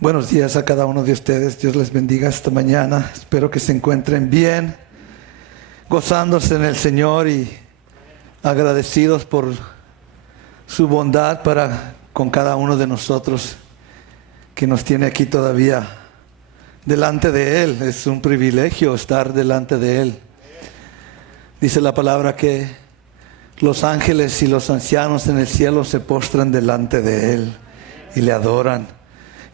Buenos días a cada uno de ustedes. Dios les bendiga esta mañana. Espero que se encuentren bien, gozándose en el Señor y agradecidos por su bondad para con cada uno de nosotros que nos tiene aquí todavía delante de Él. Es un privilegio estar delante de Él. Dice la palabra que los ángeles y los ancianos en el cielo se postran delante de Él y le adoran.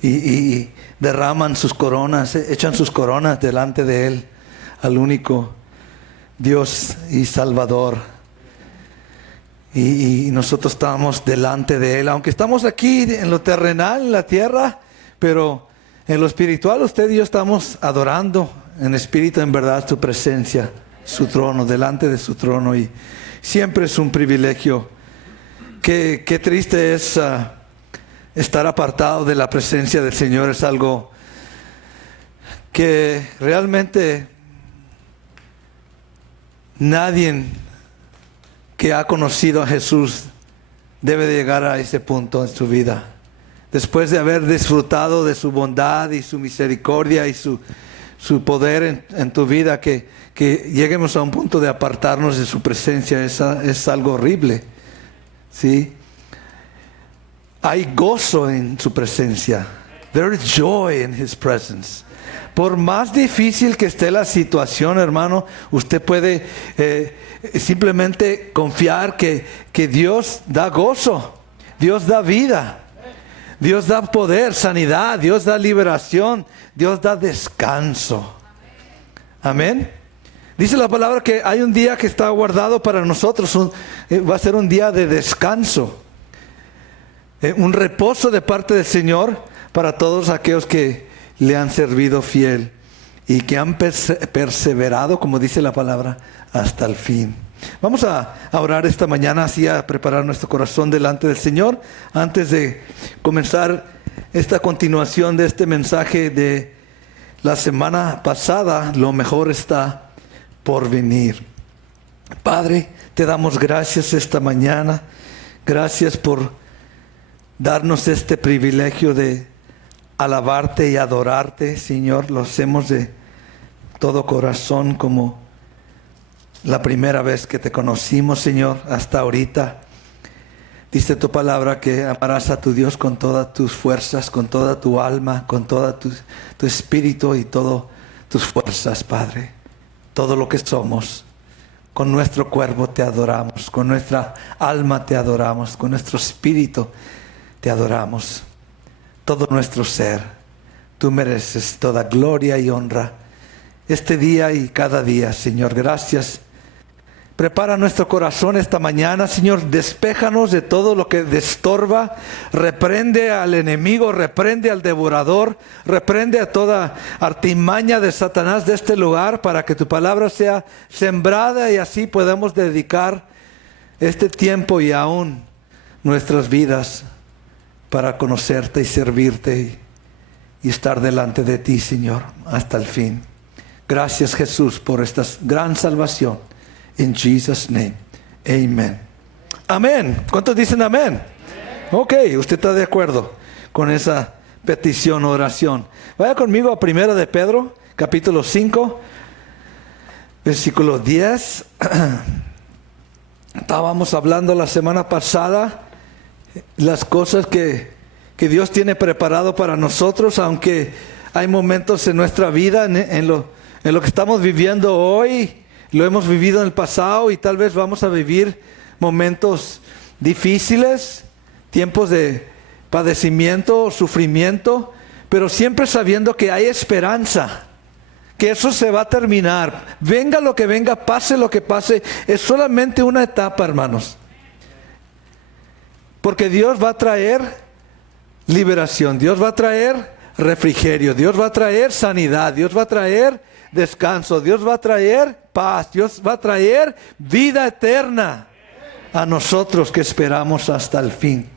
Y derraman sus coronas, echan sus coronas delante de Él, al único Dios y Salvador. Y nosotros estamos delante de Él, aunque estamos aquí en lo terrenal, en la tierra, pero en lo espiritual usted y yo estamos adorando en espíritu, en verdad, su presencia, su trono, delante de su trono. Y siempre es un privilegio. Qué triste es estar apartado de la presencia del Señor. Es algo que realmente nadie que ha conocido a Jesús debe de llegar a ese punto en su vida. Después de haber disfrutado de su bondad y su misericordia y su poder en tu vida, que lleguemos a un punto de apartarnos de su presencia, es algo horrible, ¿sí? Hay gozo en su presencia. There is joy in His presence. Por más difícil que esté la situación, hermano, usted puede simplemente confiar que Dios da gozo, Dios da vida, Dios da poder, sanidad, Dios da liberación, Dios da descanso. Amén. Dice la palabra que hay un día que está guardado para nosotros, va a ser un día de descanso. Un reposo de parte del Señor para todos aquellos que le han servido fiel y que han perseverado, como dice la palabra, hasta el fin. Vamos a orar esta mañana, así a preparar nuestro corazón delante del Señor, antes de comenzar esta continuación de este mensaje de la semana pasada. Lo mejor está por venir. Padre, te damos gracias esta mañana. Gracias por darnos este privilegio de alabarte y adorarte, Señor. Lo hacemos de todo corazón, como la primera vez que te conocimos, Señor, hasta ahorita. Dice tu palabra que amarás a tu Dios con todas tus fuerzas, con toda tu alma, con todo tu espíritu y todas tus fuerzas, Padre. Todo lo que somos. Con nuestro cuerpo te adoramos, con nuestra alma te adoramos, con nuestro espíritu te adoramos, todo nuestro ser. Tú mereces toda gloria y honra este día y cada día, Señor. Gracias. Prepara nuestro corazón esta mañana, Señor. Despéjanos de todo lo que estorba. Reprende al enemigo, reprende al devorador, reprende a toda artimaña de Satanás de este lugar, para que tu palabra sea sembrada y así podamos dedicar este tiempo y aún nuestras vidas para conocerte y servirte y estar delante de ti, Señor, hasta el fin. Gracias, Jesús, por esta gran salvación. In Jesus' name, amen. Amén. ¿Cuántos dicen amén? Ok, usted está de acuerdo con esa petición o oración. Vaya conmigo a 1 de Pedro, capítulo 5, versículo 10. Estábamos hablando la semana pasada las cosas que Dios tiene preparado para nosotros, aunque hay momentos en nuestra vida, en lo que estamos viviendo hoy, lo hemos vivido en el pasado y tal vez vamos a vivir momentos difíciles, tiempos de padecimiento, sufrimiento, pero siempre sabiendo que hay esperanza, que eso se va a terminar. Venga lo que venga, pase lo que pase, es solamente una etapa, hermanos. Porque Dios va a traer liberación, Dios va a traer refrigerio, Dios va a traer sanidad, Dios va a traer descanso, Dios va a traer paz, Dios va a traer vida eterna a nosotros que esperamos hasta el fin.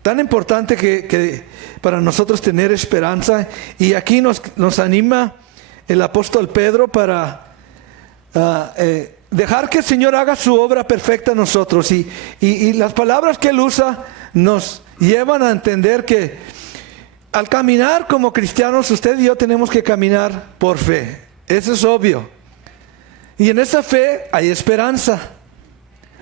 Tan importante que para nosotros tener esperanza, y aquí nos anima el apóstol Pedro para dejar que el Señor haga su obra perfecta en nosotros. Y las palabras que Él usa nos llevan a entender que Al caminar como cristianos, usted y yo tenemos que caminar por fe. Eso es obvio. Y en esa fe hay esperanza.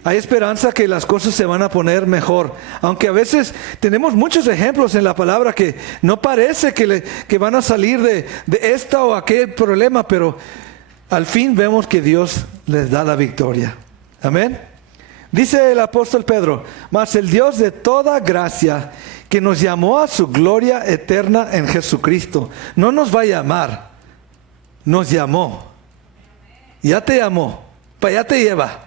Hay esperanza que las cosas se van a poner mejor. Aunque a veces tenemos muchos ejemplos en la palabra que no parece que van a salir de esta o aquel problema, pero al fin vemos que Dios les da la victoria. Amén. Dice el apóstol Pedro: mas el Dios de toda gracia, que nos llamó a su gloria eterna en Jesucristo, no nos va a llamar, nos llamó. Ya te llamó, para allá te lleva.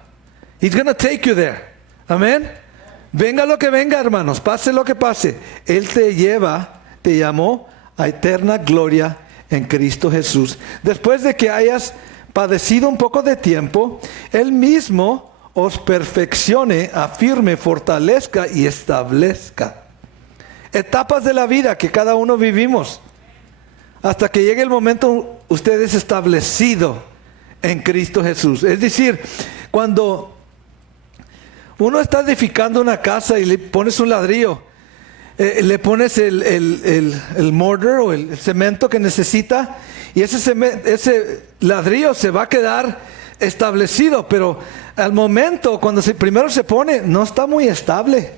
He's going to take you there. Amén. Venga lo que venga, hermanos, pase lo que pase, Él te lleva, te llamó a eterna gloria en Cristo Jesús. Después de que hayas padecido un poco de tiempo, Él mismo os perfeccione, afirme, fortalezca y establezca. Etapas de la vida que cada uno vivimos, hasta que llegue el momento usted es establecido en Cristo Jesús. Es decir, cuando uno está edificando una casa y le pones un ladrillo, le pones el mortar o el cemento que necesita, y ese ladrillo se va a quedar establecido, pero al momento cuando primero se pone, no está muy estable,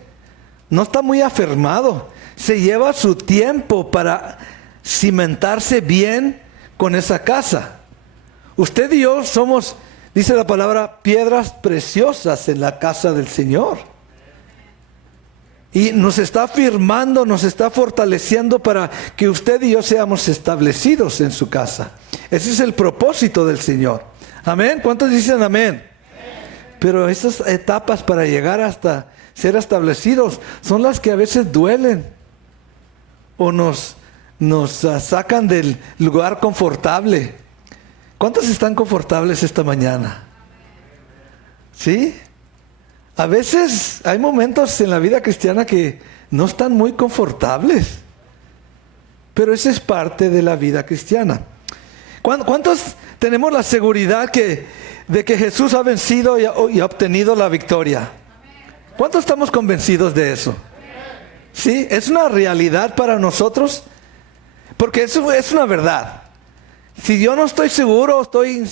no está muy afirmado. Se lleva su tiempo para cimentarse bien con esa casa. Usted y yo somos, dice la palabra, piedras preciosas en la casa del Señor. Y nos está afirmando, nos está fortaleciendo para que usted y yo seamos establecidos en su casa. Ese es el propósito del Señor. Amén. ¿Cuántos dicen amén? Pero esas etapas para llegar hasta ser establecidos son las que a veces duelen o nos sacan del lugar confortable. ¿Cuántos están confortables esta mañana? ¿Sí? A veces hay momentos en la vida cristiana que no están muy confortables, pero eso es parte de la vida cristiana. ¿Cuántos tenemos la seguridad de que Jesús ha vencido y ha obtenido la victoria? ¿Cuántos estamos convencidos de eso? ¿Sí? Es una realidad para nosotros, porque eso es una verdad. Si yo no estoy seguro, estoy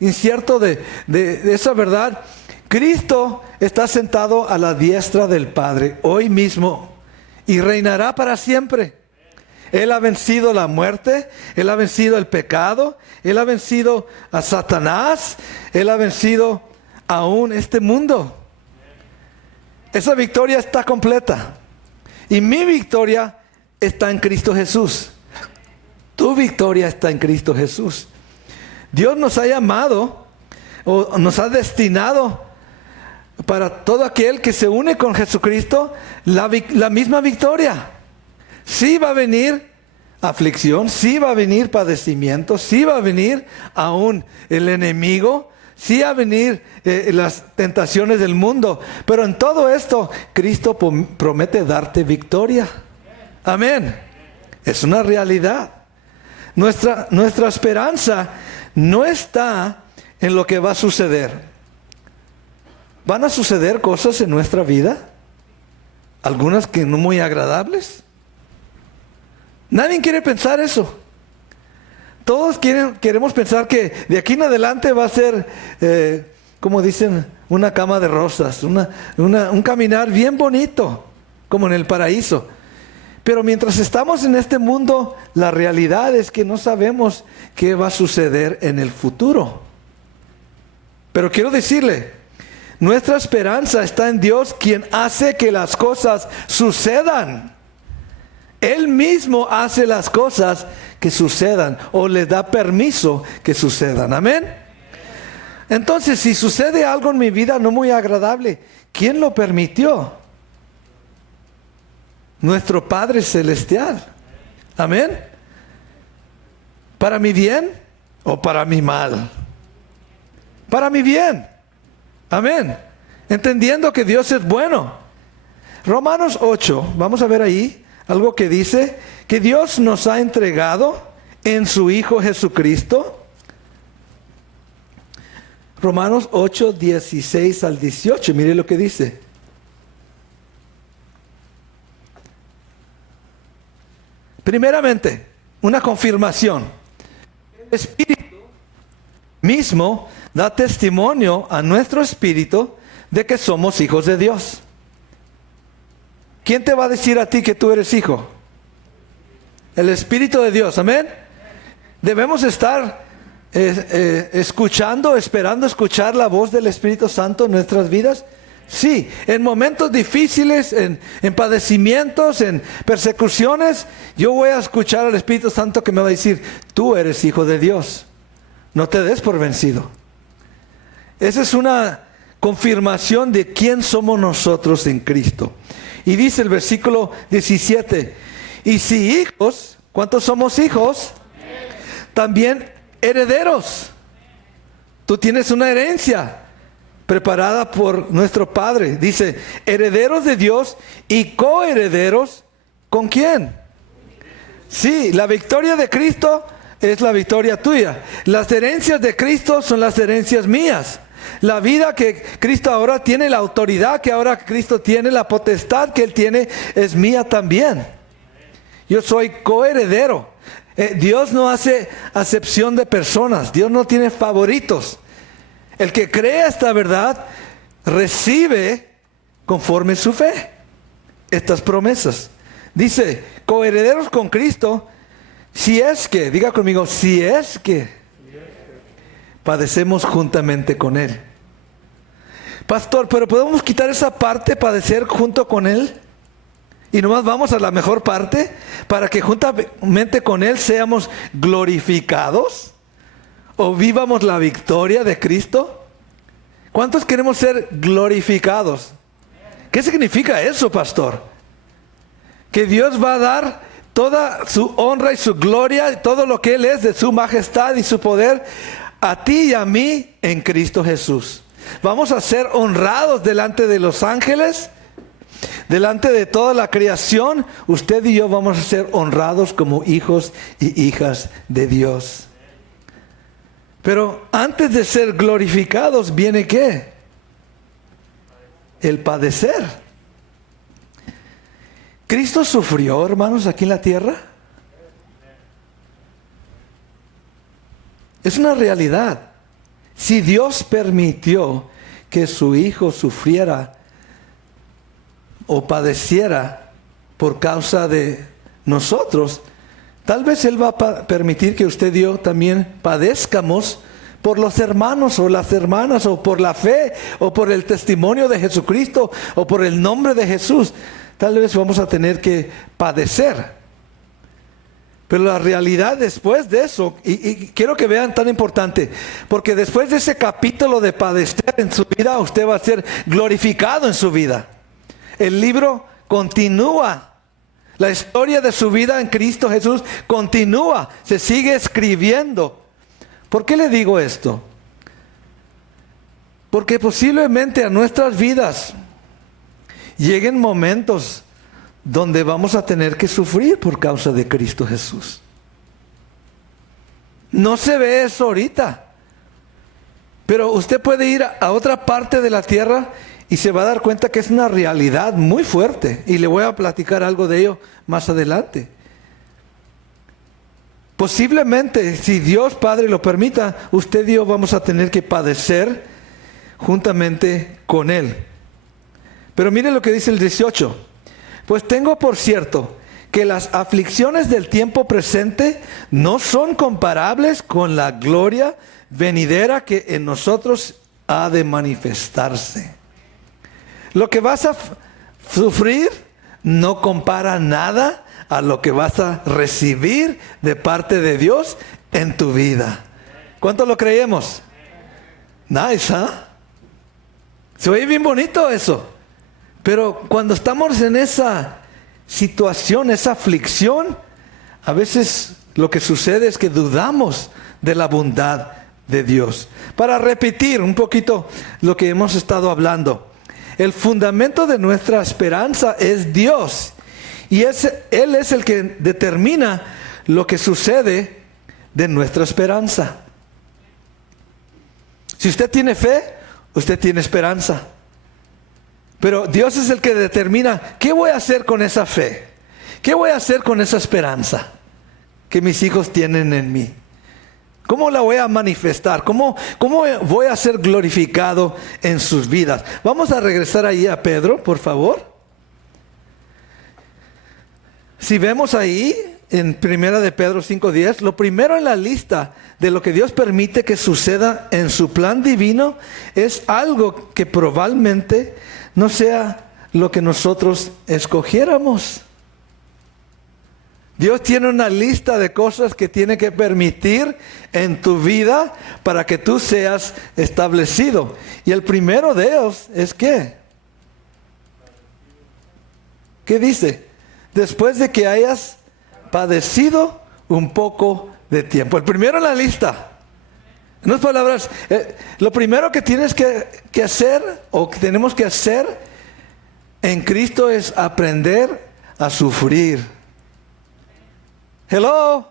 incierto de esa verdad, Cristo está sentado a la diestra del Padre hoy mismo y reinará para siempre. Él ha vencido la muerte, Él ha vencido el pecado, Él ha vencido a Satanás, Él ha vencido aún este mundo. Esa victoria está completa. Y mi victoria está en Cristo Jesús. Tu victoria está en Cristo Jesús. Dios nos ha llamado o nos ha destinado para todo aquel que se une con Jesucristo la misma victoria. Sí va a venir aflicción, sí va a venir padecimiento, sí va a venir aún el enemigo, sí va a venir las tentaciones del mundo, pero en todo esto Cristo promete darte victoria. Amén. Es una realidad. Nuestra esperanza no está en lo que va a suceder. ¿Van a suceder cosas en nuestra vida? Algunas que no muy agradables. Nadie quiere pensar eso. Todos queremos pensar que de aquí en adelante va a ser, como dicen, una cama de rosas, un caminar bien bonito, como en el paraíso. Pero mientras estamos en este mundo, la realidad es que no sabemos qué va a suceder en el futuro. Pero quiero decirle, nuestra esperanza está en Dios, quien hace que las cosas sucedan. Él mismo hace las cosas que sucedan o le da permiso que sucedan. Amén. Entonces, si sucede algo en mi vida no muy agradable, ¿quién lo permitió? Nuestro Padre Celestial. Amén. ¿Para mi bien o para mi mal? Para mi bien. Amén. Entendiendo que Dios es bueno. Romanos 8, vamos a ver ahí algo que dice que Dios nos ha entregado en su Hijo Jesucristo. Romanos 8, 16 al 18, mire lo que dice. Primeramente, una confirmación. El Espíritu mismo da testimonio a nuestro espíritu de que somos hijos de Dios. ¿Quién te va a decir a ti que tú eres hijo? El Espíritu de Dios, amén. Debemos estar escuchando, esperando escuchar la voz del Espíritu Santo en nuestras vidas. Sí, en momentos difíciles, en padecimientos, en persecuciones, yo voy a escuchar al Espíritu Santo que me va a decir, tú eres hijo de Dios, no te des por vencido. Esa es una confirmación de quién somos nosotros en Cristo. Y dice el versículo 17, y si hijos, ¿cuántos somos hijos? También herederos. Tú tienes una herencia preparada por nuestro Padre. Dice, herederos de Dios y coherederos, ¿con quién? Sí, la victoria de Cristo es la victoria tuya. Las herencias de Cristo son las herencias mías. La vida que Cristo ahora tiene, la autoridad que ahora Cristo tiene, la potestad que Él tiene, es mía también. Yo soy coheredero. Dios no hace acepción de personas. Dios no tiene favoritos. El que cree esta verdad recibe conforme su fe estas promesas. Dice, coherederos con Cristo, si es que, diga conmigo, si es que padecemos juntamente con Él. Pastor, pero ¿podemos quitar esa parte, padecer junto con Él? Y nomás vamos a la mejor parte, para que juntamente con Él seamos glorificados o vivamos la victoria de Cristo. ¿Cuántos queremos ser glorificados? ¿Qué significa eso, pastor? Que Dios va a dar toda su honra y su gloria, todo lo que Él es, de su majestad y su poder, a ti y a mí en Cristo Jesús. Vamos a ser honrados delante de los ángeles, delante de toda la creación. Usted y yo vamos a ser honrados como hijos y hijas de Dios. Pero antes de ser glorificados, ¿viene qué? El padecer. ¿Cristo sufrió, hermanos, aquí en la tierra? Es una realidad. Si Dios permitió que su Hijo sufriera o padeciera por causa de nosotros, tal vez Él va a permitir que usted y yo también padezcamos por los hermanos o las hermanas, o por la fe, o por el testimonio de Jesucristo, o por el nombre de Jesús. Tal vez vamos a tener que padecer. Pero la realidad después de eso, y quiero que vean tan importante, porque después de ese capítulo de padecer en su vida, usted va a ser glorificado en su vida. El libro continúa. La historia de su vida en Cristo Jesús continúa, se sigue escribiendo. ¿Por qué le digo esto? Porque posiblemente a nuestras vidas lleguen momentos donde vamos a tener que sufrir por causa de Cristo Jesús. No se ve eso ahorita, pero usted puede ir a otra parte de la tierra y se va a dar cuenta que es una realidad muy fuerte, y le voy a platicar algo de ello más adelante. Posiblemente, si Dios Padre lo permita, usted y yo vamos a tener que padecer juntamente con Él. Pero mire lo que dice el 18. Pues tengo por cierto que las aflicciones del tiempo presente no son comparables con la gloria venidera que en nosotros ha de manifestarse. Lo que vas a sufrir no compara nada a lo que vas a recibir de parte de Dios en tu vida. ¿Cuánto lo creemos? Nice, ¿huh? Se oye bien bonito eso. Pero cuando estamos en esa situación, esa aflicción, a veces lo que sucede es que dudamos de la bondad de Dios. Para repetir un poquito lo que hemos estado hablando, el fundamento de nuestra esperanza es Dios. Y Él es el que determina lo que sucede de nuestra esperanza. Si usted tiene fe, usted tiene esperanza. Pero Dios es el que determina qué voy a hacer con esa fe. ¿Qué voy a hacer con esa esperanza que mis hijos tienen en mí? ¿Cómo la voy a manifestar? ¿Cómo voy a ser glorificado en sus vidas? Vamos a regresar ahí a Pedro, por favor. Si vemos ahí en 1 de Pedro 5:10, lo primero en la lista de lo que Dios permite que suceda en su plan divino es algo que probablemente no sea lo que nosotros escogiéramos. Dios tiene una lista de cosas que tiene que permitir en tu vida para que tú seas establecido. Y el primero de ellos es ¿qué? ¿Qué dice? Después de que hayas padecido un poco de tiempo. El primero en la lista. En otras palabras, lo primero que tienes que hacer o que tenemos que hacer en Cristo es aprender a sufrir. Hello.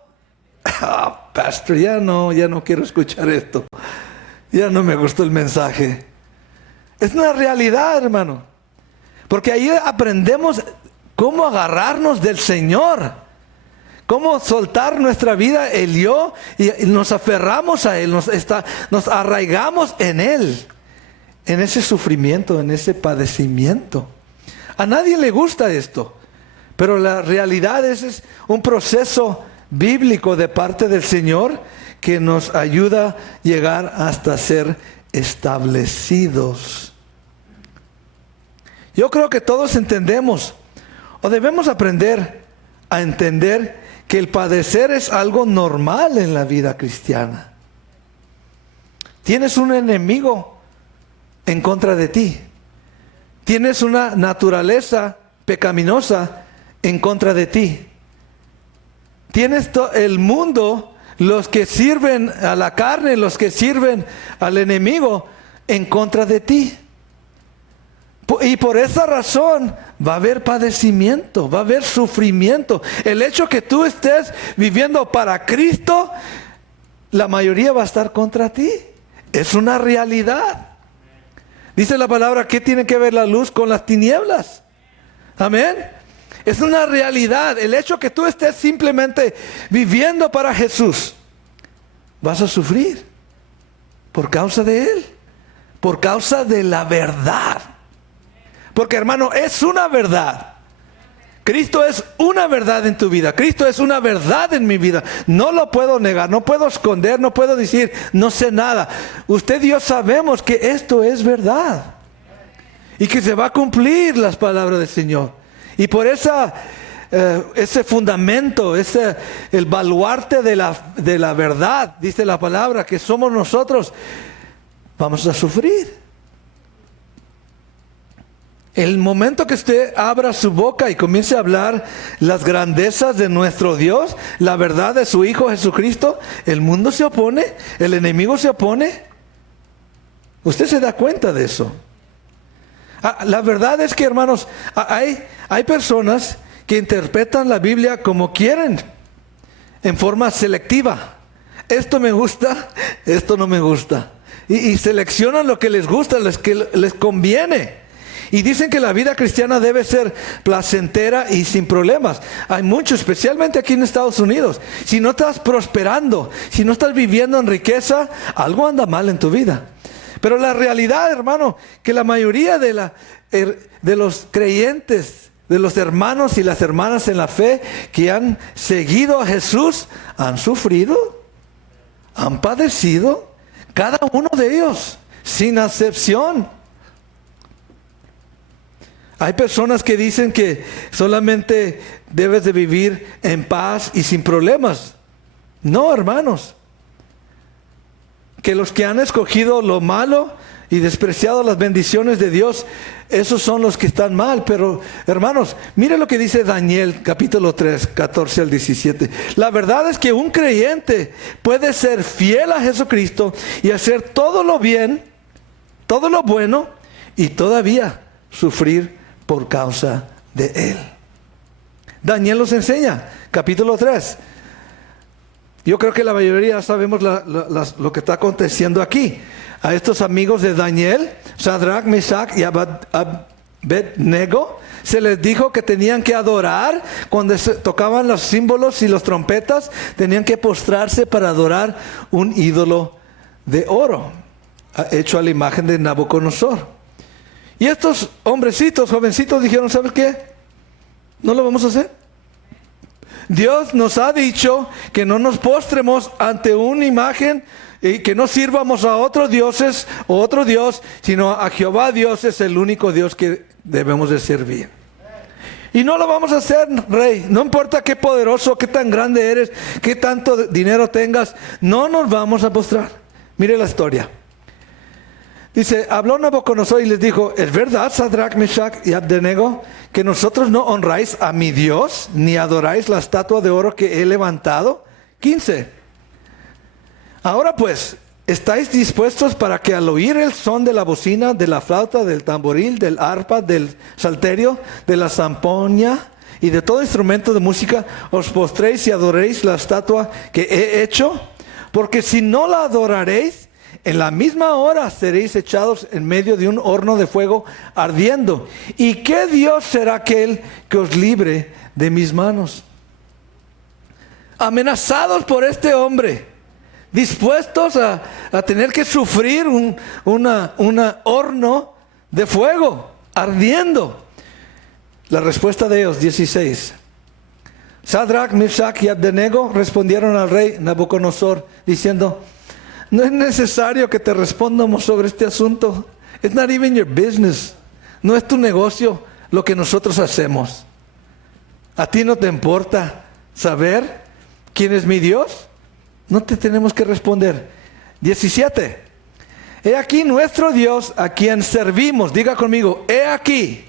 Pastor, ya no quiero escuchar esto. Ya no me gustó el mensaje. Es una realidad, hermano. Porque ahí aprendemos cómo agarrarnos del Señor. Cómo soltar nuestra vida, el yo, y nos aferramos a Él, nos arraigamos en Él. En ese sufrimiento, en ese padecimiento. A nadie le gusta esto. Pero la realidad es un proceso bíblico de parte del Señor que nos ayuda a llegar hasta ser establecidos. Yo creo que todos entendemos o debemos aprender a entender que el padecer es algo normal en la vida cristiana. Tienes un enemigo en contra de ti. Tienes una naturaleza pecaminosa en contra de ti. Tienes el mundo, los que sirven a la carne, los que sirven al enemigo, en contra de ti. Y por esa razón va a haber padecimiento, va a haber sufrimiento. El hecho que tú estés viviendo para Cristo, la mayoría va a estar contra ti. Es una realidad. Dice la palabra, ¿qué tiene que ver la luz con las tinieblas? Amén. Es una realidad. El hecho que tú estés simplemente viviendo para Jesús, vas a sufrir por causa de Él, por causa de la verdad. Porque, hermano, es una verdad. Cristo es una verdad en tu vida. Cristo es una verdad en mi vida. No lo puedo negar, no puedo esconder, no puedo decir, no sé nada. Usted y yo sabemos que esto es verdad. Y que se va a cumplir las palabras del Señor. Y por ese fundamento, el baluarte de la verdad, dice la palabra, que somos nosotros, vamos a sufrir. El momento que usted abra su boca y comience a hablar las grandezas de nuestro Dios, la verdad de su Hijo Jesucristo, el mundo se opone, el enemigo se opone. Usted se da cuenta de eso. La verdad es que, hermanos, hay personas que interpretan la Biblia como quieren, en forma selectiva. Esto me gusta, esto no me gusta. Y seleccionan lo que les gusta, lo que les conviene. Y dicen que la vida cristiana debe ser placentera y sin problemas. Hay muchos, especialmente aquí en Estados Unidos. Si no estás prosperando, si no estás viviendo en riqueza, algo anda mal en tu vida. Pero la realidad, hermano, que la mayoría de los creyentes, de los hermanos y las hermanas en la fe que han seguido a Jesús, han sufrido, han padecido, cada uno de ellos, sin excepción. Hay personas que dicen que solamente debes de vivir en paz y sin problemas. No, hermanos. Que los que han escogido lo malo y despreciado las bendiciones de Dios, esos son los que están mal. Pero, hermanos, mire lo que dice Daniel, capítulo 3, 14 al 17. La verdad es que un creyente puede ser fiel a Jesucristo y hacer todo lo bien, todo lo bueno, y todavía sufrir por causa de Él. Daniel nos enseña, capítulo 3. Yo creo que la mayoría sabemos lo que está aconteciendo aquí. A estos amigos de Daniel, Sadrach, Mesach y Abednego, se les dijo que tenían que adorar cuando se tocaban los símbolos y las trompetas, tenían que postrarse para adorar un ídolo de oro, hecho a la imagen de Nabucodonosor. Y estos hombrecitos, jovencitos, dijeron, ¿sabes qué? No lo vamos a hacer. Dios nos ha dicho que no nos postremos ante una imagen y que no sirvamos a otros dioses o otro Dios, sino a Jehová Dios es el único Dios que debemos de servir. Y no lo vamos a hacer, rey. No importa qué poderoso, qué tan grande eres, qué tanto dinero tengas, no nos vamos a postrar. Mire la historia. Dice, habló Nabucodonosor y les dijo, ¿es verdad, Sadrach, Meshach y Abednego, que nosotros no honráis a mi Dios, ni adoráis la estatua de oro que he levantado? 15. Ahora pues, ¿estáis dispuestos para que al oír el son de la bocina, de la flauta, del tamboril, del arpa, del salterio, de la zampoña y de todo instrumento de música, os postréis y adoréis la estatua que he hecho? Porque si no la adoraréis, en la misma hora seréis echados en medio de un horno de fuego ardiendo. ¿Y qué Dios será aquel que os libre de mis manos? Amenazados por este hombre, dispuestos a tener que sufrir un horno de fuego ardiendo. La respuesta de ellos, 16. Sadrach, Meshach y Abednego respondieron al rey Nabucodonosor diciendo, no es necesario que te respondamos sobre este asunto. It's not even your business. No es tu negocio lo que nosotros hacemos. ¿A ti no te importa saber quién es mi Dios? No te tenemos que responder. 17. He aquí nuestro Dios a quien servimos. Diga conmigo, he aquí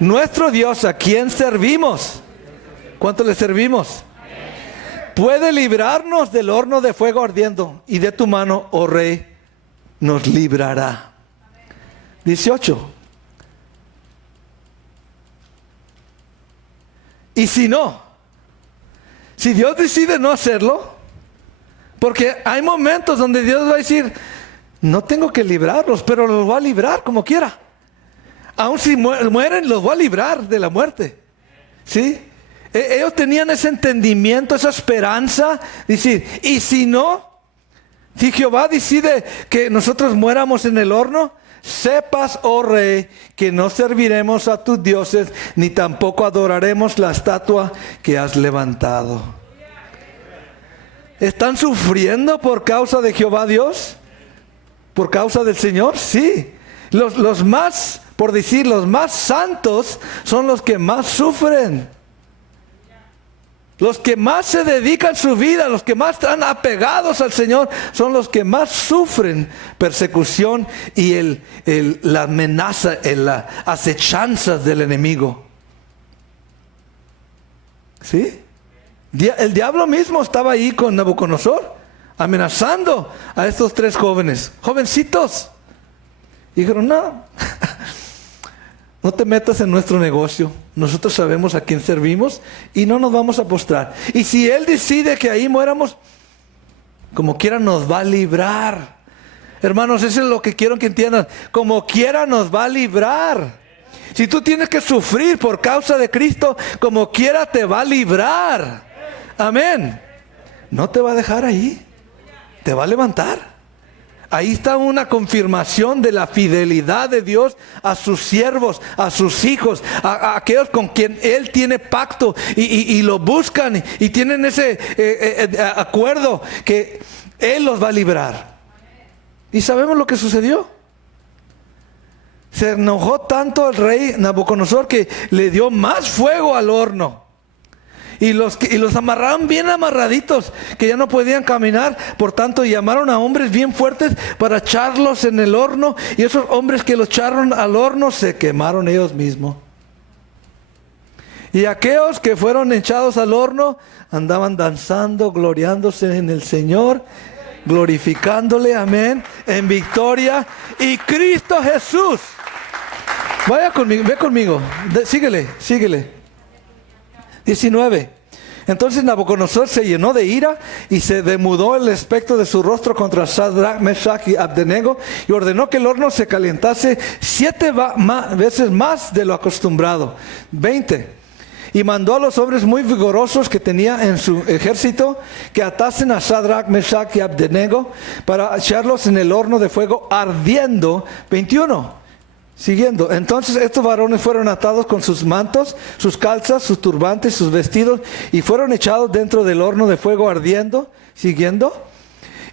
nuestro Dios a quien servimos. ¿Cuánto le servimos? Puede librarnos del horno de fuego ardiendo, y de tu mano, oh rey, nos librará. 18. Y si no, si Dios decide no hacerlo, porque hay momentos donde Dios va a decir, no tengo que librarlos, pero los voy a librar como quiera. Aun si mueren, los voy a librar de la muerte. ¿Sí? Ellos tenían ese entendimiento, esa esperanza, decir, y si no, si Jehová decide que nosotros muéramos en el horno, sepas, oh rey, que no serviremos a tus dioses, ni tampoco adoraremos la estatua que has levantado. ¿Están sufriendo por causa de Jehová Dios? ¿Por causa del Señor? Sí. Los más, por decir, los más santos son los que más sufren. Los que más se dedican su vida, los que más están apegados al Señor, son los que más sufren persecución y la amenaza, las acechanzas del enemigo. ¿Sí? El diablo mismo estaba ahí con Nabucodonosor, amenazando a estos tres jóvenes, jovencitos. Y dijeron, no, no te metas en nuestro negocio. Nosotros sabemos a quién servimos y no nos vamos a postrar. Y si Él decide que ahí muéramos, como quiera nos va a librar. Hermanos, eso es lo que quiero que entiendan. Como quiera nos va a librar. Si tú tienes que sufrir por causa de Cristo, como quiera te va a librar. Amén. No te va a dejar ahí. Te va a levantar. Ahí está una confirmación de la fidelidad de Dios a sus siervos, a sus hijos, a aquellos con quien Él tiene pacto y lo buscan y tienen ese acuerdo que Él los va a librar. Y sabemos lo que sucedió. Se enojó tanto el rey Nabucodonosor que le dio más fuego al horno. Y los amarraron bien amarraditos, que ya no podían caminar. Por tanto, llamaron a hombres bien fuertes para echarlos en el horno. Y esos hombres que los echaron al horno se quemaron ellos mismos. Y aquellos que fueron echados al horno andaban danzando, gloriándose en el Señor, glorificándole, amén, en victoria. Y Cristo Jesús, vaya conmigo, ve conmigo, síguele. 19. Entonces Nabucodonosor se llenó de ira y se demudó el aspecto de su rostro contra Sadrach, Mesach y Abednego y ordenó que el horno se calentase 7 veces más de lo acostumbrado. 20. Y mandó a los hombres muy vigorosos que tenía en su ejército que atasen a Sadrach, Mesach y Abednego para echarlos en el horno de fuego ardiendo. 21. Siguiendo, entonces estos varones fueron atados con sus mantos, sus calzas, sus turbantes, sus vestidos, y fueron echados dentro del horno de fuego ardiendo. Siguiendo,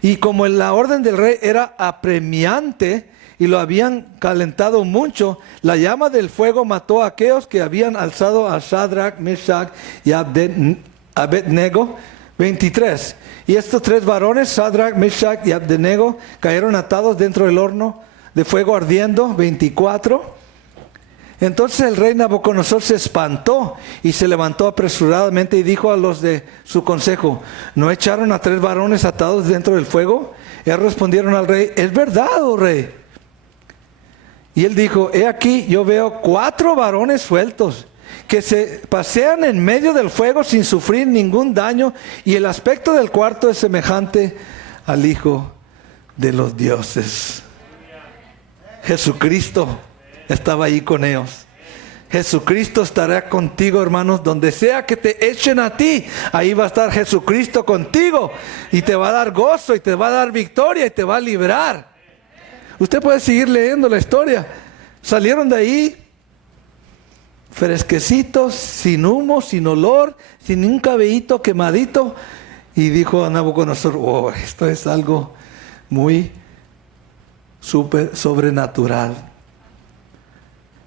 y como la orden del rey era apremiante y lo habían calentado mucho, la llama del fuego mató a aquellos que habían alzado a Sadrach, Mesach y Abednego. 23. Y estos 3 varones, Sadrach, Mesach y Abednego, cayeron atados dentro del horno de fuego ardiendo. 24. Entonces el rey Nabucodonosor se espantó y se levantó apresuradamente y dijo a los de su consejo: ¿no echaron a 3 varones atados dentro del fuego? Ellos respondieron al rey: es verdad, oh rey. Y él dijo: he aquí, yo veo 4 varones sueltos que se pasean en medio del fuego sin sufrir ningún daño, y el aspecto del cuarto es semejante al Hijo de los dioses. Jesucristo estaba ahí con ellos. Jesucristo estará contigo, hermanos, donde sea que te echen a ti. Ahí va a estar Jesucristo contigo y te va a dar gozo y te va a dar victoria y te va a librar. Usted puede seguir leyendo la historia. Salieron de ahí fresquecitos, sin humo, sin olor, sin un cabellito quemadito. Y dijo a Nabucodonosor: oh, esto es algo muy sobrenatural.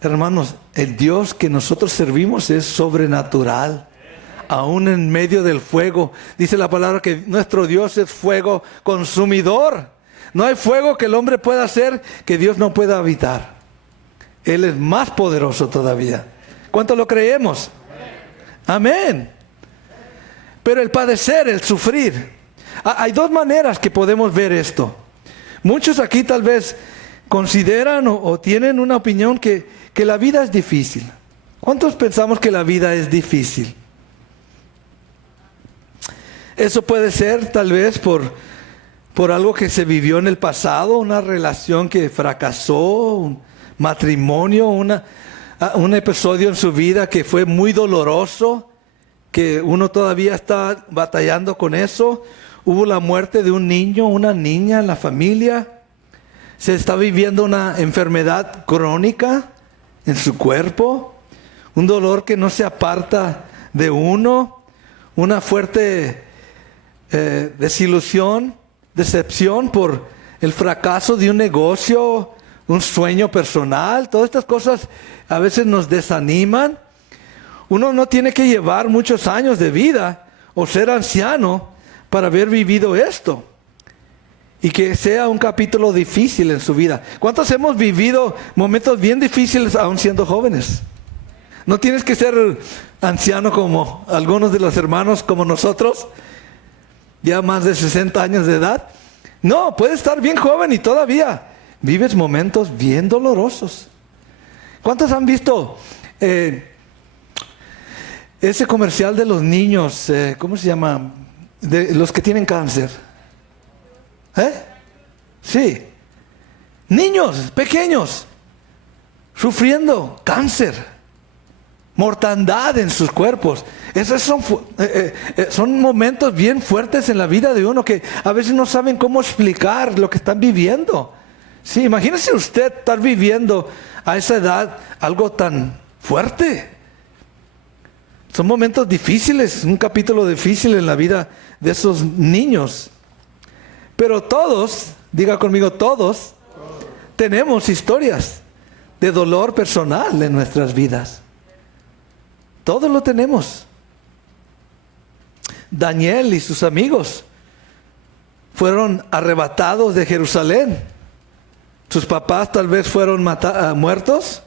Hermanos, el Dios que nosotros servimos es sobrenatural. Aún en medio del fuego, dice la palabra que nuestro Dios es fuego consumidor. No hay fuego que el hombre pueda hacer que Dios no pueda habitar. Él es más poderoso todavía. ¿Cuánto lo creemos? Amén. Pero el padecer, el sufrir, hay 2 maneras que podemos ver esto. Muchos aquí tal vez consideran o tienen una opinión que la vida es difícil. ¿Cuántos pensamos que la vida es difícil? Eso puede ser tal vez por algo que se vivió en el pasado, una relación que fracasó, un matrimonio, un episodio en su vida que fue muy doloroso, que uno todavía está batallando con eso. Hubo la muerte de un niño, una niña en la familia. Se está viviendo una enfermedad crónica en su cuerpo, un dolor que no se aparta de uno, una fuerte desilusión, decepción por el fracaso de un negocio, un sueño personal. Todas estas cosas a veces nos desaniman. Uno no tiene que llevar muchos años de vida o ser anciano para haber vivido esto y que sea un capítulo difícil en su vida. ¿Cuántos hemos vivido momentos bien difíciles aún siendo jóvenes? No tienes que ser anciano como algunos de los hermanos como nosotros, ya más de 60 años de edad. No, puedes estar bien joven y todavía vives momentos bien dolorosos. ¿Cuántos han visto ese comercial de los niños? ¿Cómo se llama? De los que tienen cáncer. Sí. Niños pequeños sufriendo cáncer, mortandad en sus cuerpos. Esos son momentos bien fuertes en la vida de uno que a veces no saben cómo explicar lo que están viviendo. Sí, imagínese usted estar viviendo a esa edad algo tan fuerte. Son momentos difíciles, un capítulo difícil en la vida de esos niños. Pero todos, diga conmigo, todos tenemos historias de dolor personal en nuestras vidas. Todos lo tenemos. Daniel y sus amigos fueron arrebatados de Jerusalén. Sus papás tal vez fueron muertos,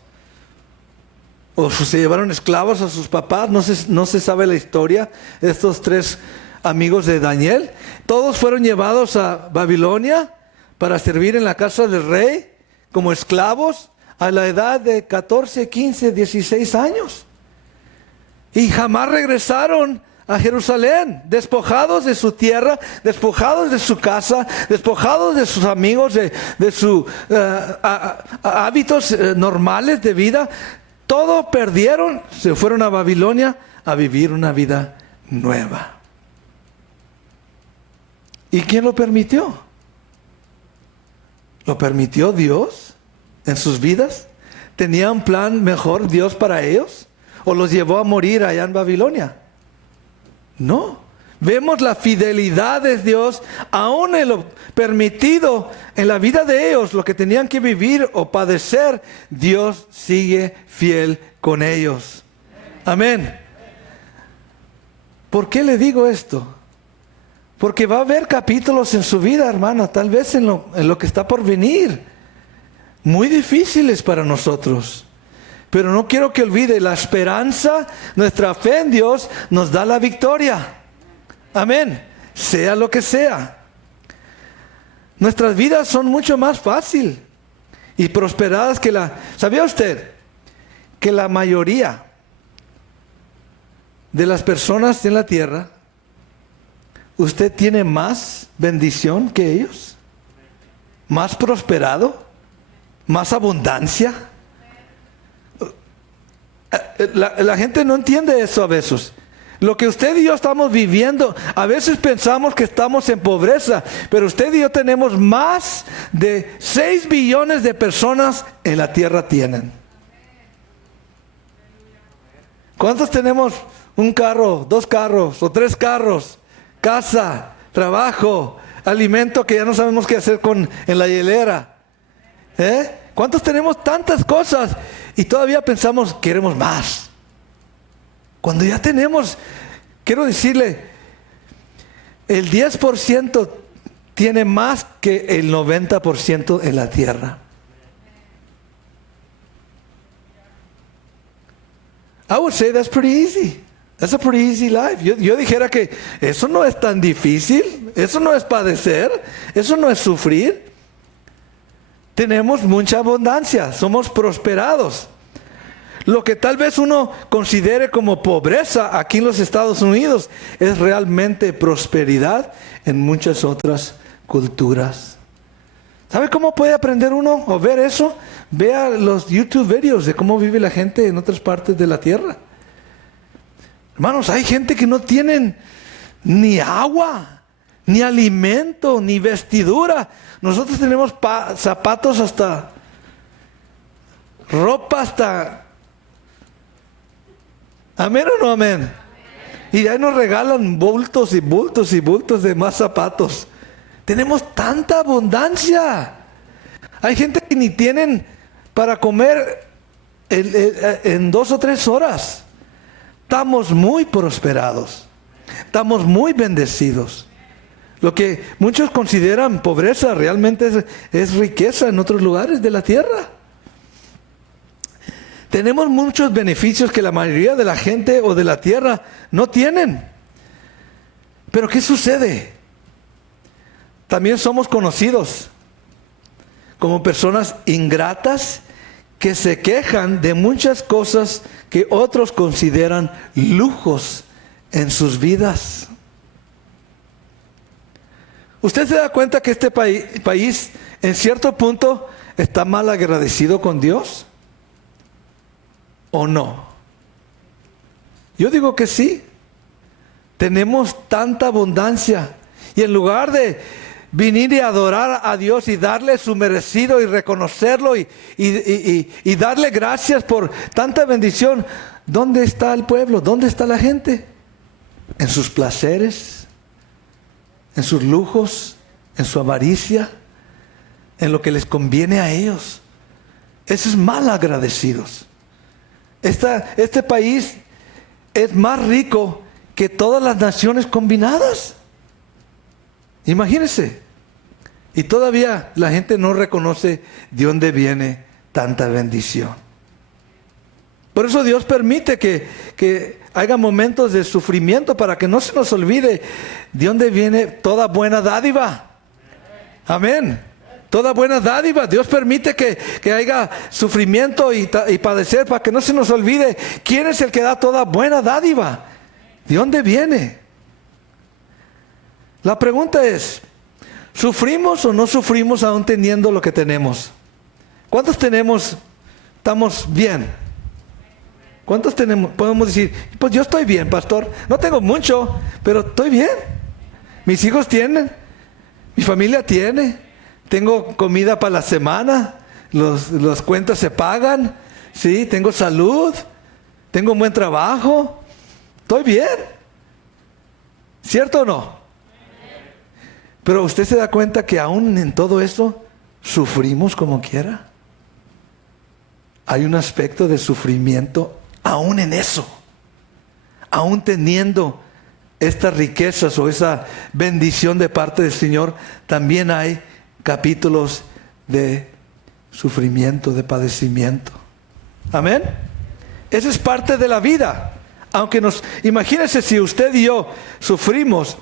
o se llevaron esclavos a sus papás. No se sabe la historia de estos 3 amigos de Daniel. Todos fueron llevados a Babilonia para servir en la casa del rey como esclavos a la edad de 14, 15, 16 años. Y jamás regresaron a Jerusalén, despojados de su tierra, despojados de su casa, despojados de sus amigos, de sus hábitos normales de vida. Todo perdieron, se fueron a Babilonia a vivir una vida nueva. ¿Y quién lo permitió? ¿Lo permitió Dios en sus vidas? ¿Tenía un plan mejor Dios para ellos? ¿O los llevó a morir allá en Babilonia? No. Vemos la fidelidad de Dios, aún en lo permitido en la vida de ellos, lo que tenían que vivir o padecer, Dios sigue fiel con ellos. Amén. ¿Por qué le digo esto? Porque va a haber capítulos en su vida, hermana, tal vez en lo que está por venir, muy difíciles para nosotros. Pero no quiero que olvide, la esperanza, nuestra fe en Dios nos da la victoria. Amén. Sea lo que sea. Nuestras vidas son mucho más fáciles y prosperadas que ¿sabía usted que la mayoría de las personas en la tierra, usted tiene más bendición que ellos? ¿Más prosperado? ¿Más abundancia? La gente no entiende eso a veces. Lo que usted y yo estamos viviendo, a veces pensamos que estamos en pobreza, pero usted y yo tenemos más de 6 billones de personas en la tierra tienen. ¿Cuántos tenemos un carro, 2 carros o 3 carros? Casa, trabajo, alimento que ya no sabemos qué hacer en la hielera. ¿Cuántos tenemos tantas cosas y todavía pensamos queremos más? Cuando ya tenemos, quiero decirle, el 10% tiene más que el 90% en la tierra. I would say that's pretty easy. That's a pretty easy life. Yo dijera que eso no es tan difícil, eso no es padecer, eso no es sufrir. Tenemos mucha abundancia, somos prosperados. Lo que tal vez uno considere como pobreza aquí en los Estados Unidos es realmente prosperidad en muchas otras culturas. ¿Sabe cómo puede aprender uno o ver eso? Vea los YouTube videos de cómo vive la gente en otras partes de la tierra. Hermanos, hay gente que no tienen ni agua, ni alimento, ni vestidura. Nosotros tenemos zapatos hasta, ropa hasta... ¿Amén o no amén? Y ahí nos regalan bultos y bultos y bultos de más zapatos. Tenemos tanta abundancia. Hay gente que ni tienen para comer en 2 o 3 horas. Estamos muy prosperados. Estamos muy bendecidos. Lo que muchos consideran pobreza realmente es riqueza en otros lugares de la tierra. Tenemos muchos beneficios que la mayoría de la gente o de la tierra no tienen. Pero ¿qué sucede? También somos conocidos como personas ingratas que se quejan de muchas cosas que otros consideran lujos en sus vidas. ¿Usted se da cuenta que este país en cierto punto está mal agradecido con Dios? ¿O no? Yo digo que sí. Tenemos tanta abundancia y en lugar de venir y adorar a Dios y darle su merecido y reconocerlo y darle gracias por tanta bendición, ¿dónde está el pueblo? ¿Dónde está la gente? En sus placeres, en sus lujos, en su avaricia, en lo que les conviene a ellos. Eso es mal agradecidos. Este país es más rico que todas las naciones combinadas. Imagínense. Y todavía la gente no reconoce de dónde viene tanta bendición. Por eso Dios permite que haya momentos de sufrimiento para que no se nos olvide de dónde viene toda buena dádiva. Amén. Toda buena dádiva. Dios permite que haya sufrimiento y padecer para que no se nos olvide quién es el que da toda buena dádiva. ¿De dónde viene? La pregunta es, ¿sufrimos o no sufrimos aún teniendo lo que tenemos? ¿Cuántos estamos bien? ¿Cuántos podemos decir, pues yo estoy bien, pastor? No tengo mucho, pero estoy bien. Mis hijos tienen, mi familia tiene, tengo comida para la semana, las cuentas se pagan, ¿sí? Tengo salud, tengo un buen trabajo, estoy bien. ¿Cierto o no? Pero usted se da cuenta que aún en todo eso sufrimos como quiera. Hay un aspecto de sufrimiento aún en eso. Aún teniendo estas riquezas o esa bendición de parte del Señor, también hay capítulos de sufrimiento, de padecimiento. Amén. Esa es parte de la vida. Aunque imagínense si usted y yo sufrimos,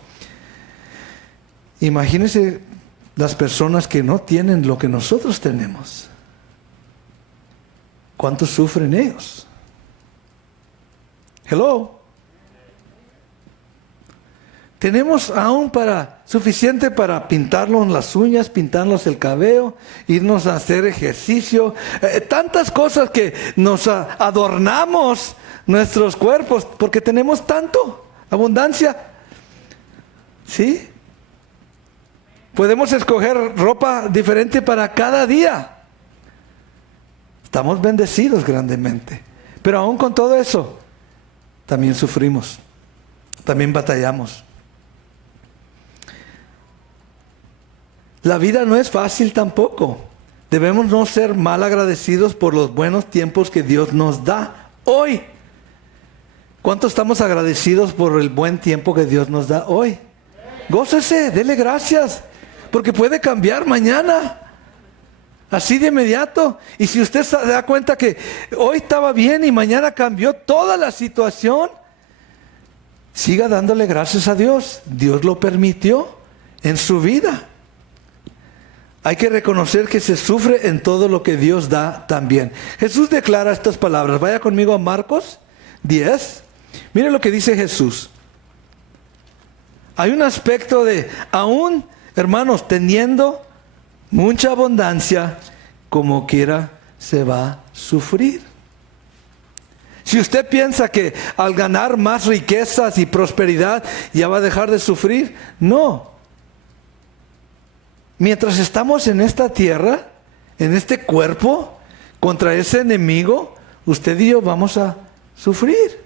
imagínense las personas que no tienen lo que nosotros tenemos. ¿Cuánto sufren ellos? Hello. Tenemos aún suficiente para pintarnos las uñas, pintarnos el cabello, irnos a hacer ejercicio, tantas cosas que nos adornamos nuestros cuerpos porque tenemos tanto, abundancia. ¿Sí? Podemos escoger ropa diferente para cada día. Estamos bendecidos grandemente. Pero aún con todo eso, también sufrimos, también batallamos. La vida no es fácil tampoco. Debemos no ser mal agradecidos por los buenos tiempos que Dios nos da hoy. ¿Cuánto estamos agradecidos por el buen tiempo que Dios nos da hoy? Gócese, dele gracias, porque puede cambiar mañana. Así de inmediato. Y si usted se da cuenta que hoy estaba bien y mañana cambió toda la situación, siga dándole gracias a Dios. Dios lo permitió en su vida. Hay que reconocer que se sufre en todo lo que Dios da también. Jesús declara estas palabras. Vaya conmigo a Marcos 10. Mire lo que dice Jesús. Hay un aspecto de, aún, hermanos, teniendo mucha abundancia, como quiera se va a sufrir. Si usted piensa que al ganar más riquezas y prosperidad ya va a dejar de sufrir, no. Mientras estamos en esta tierra, en este cuerpo, contra ese enemigo, usted y yo vamos a sufrir.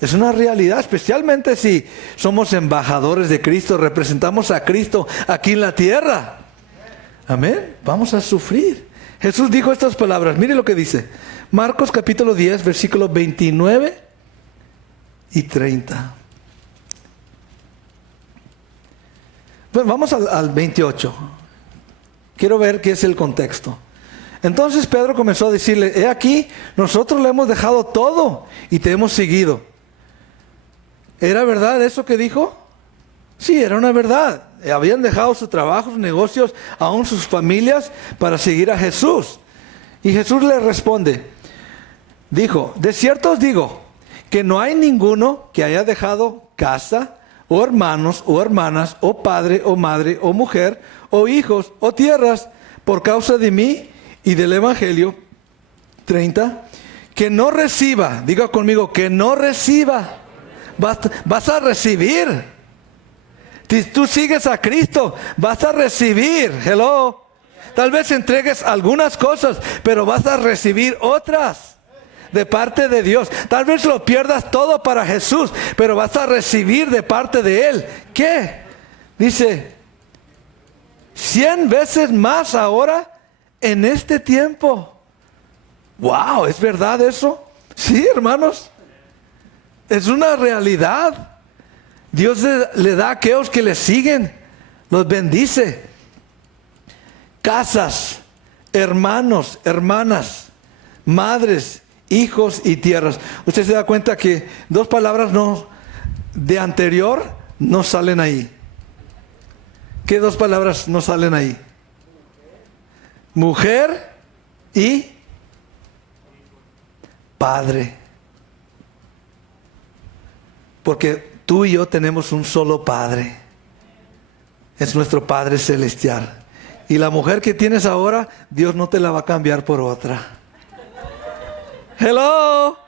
Es una realidad, especialmente si somos embajadores de Cristo, representamos a Cristo aquí en la tierra. Amén. Vamos a sufrir. Jesús dijo estas palabras. Mire lo que dice. Marcos capítulo 10, versículos 29 y 30. Bueno, vamos al 28. Quiero ver qué es el contexto. Entonces Pedro comenzó a decirle, he aquí, nosotros le hemos dejado todo y te hemos seguido. ¿Era verdad eso que dijo? Sí, era una verdad. Habían dejado su trabajo, sus negocios, aún sus familias para seguir a Jesús. Y Jesús le responde, dijo, de cierto os digo, que no hay ninguno que haya dejado casa, o hermanos, o hermanas, o padre, o madre, o mujer, o hijos, o tierras, por causa de mí y del Evangelio. 30. Que no reciba, diga conmigo, que no reciba. Vas a recibir. Si tú sigues a Cristo, vas a recibir. Hello. Tal vez entregues algunas cosas, pero vas a recibir otras de parte de Dios. Tal vez lo pierdas todo para Jesús, pero vas a recibir de parte de Él. ¿Qué? Dice, 100 veces más ahora en este tiempo. Wow, ¿es verdad eso? Sí, hermanos. Es una realidad. Dios le da a aquellos que le siguen, los bendice. Casas, hermanos, hermanas, madres, hijos y tierras. Usted se da cuenta que dos palabras de anterior no salen ahí. ¿Qué dos palabras no salen ahí? Mujer y padre. Porque tú y yo tenemos un solo Padre. Es nuestro Padre Celestial. Y la mujer que tienes ahora, Dios no te la va a cambiar por otra. Hello.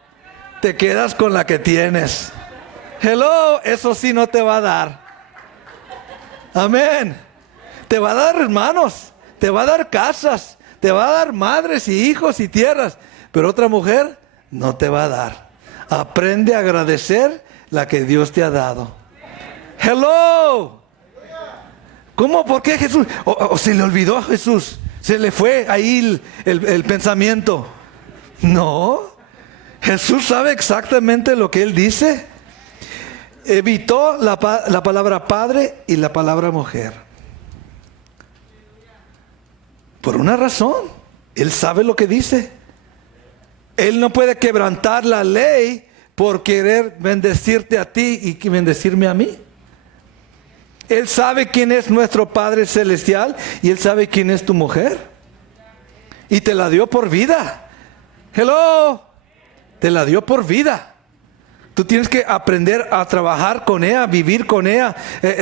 Te quedas con la que tienes. Hello. Eso sí no te va a dar. Amén. Te va a dar hermanos. Te va a dar casas. Te va a dar madres y hijos y tierras. Pero otra mujer no te va a dar. Aprende a agradecer la que Dios te ha dado. Hello. ¿Cómo? ¿Por qué Jesús? ¿O se le olvidó a Jesús? ¿Se le fue ahí el pensamiento? No. Jesús sabe exactamente lo que Él dice. Evitó la palabra padre y la palabra mujer. Por una razón. Él sabe lo que dice. Él no puede quebrantar la ley por querer bendecirte a ti y bendecirme a mí. Él sabe quién es nuestro Padre Celestial y Él sabe quién es tu mujer. Y te la dio por vida. Hello. Te la dio por vida. Tú tienes que aprender a trabajar con ella, vivir con ella,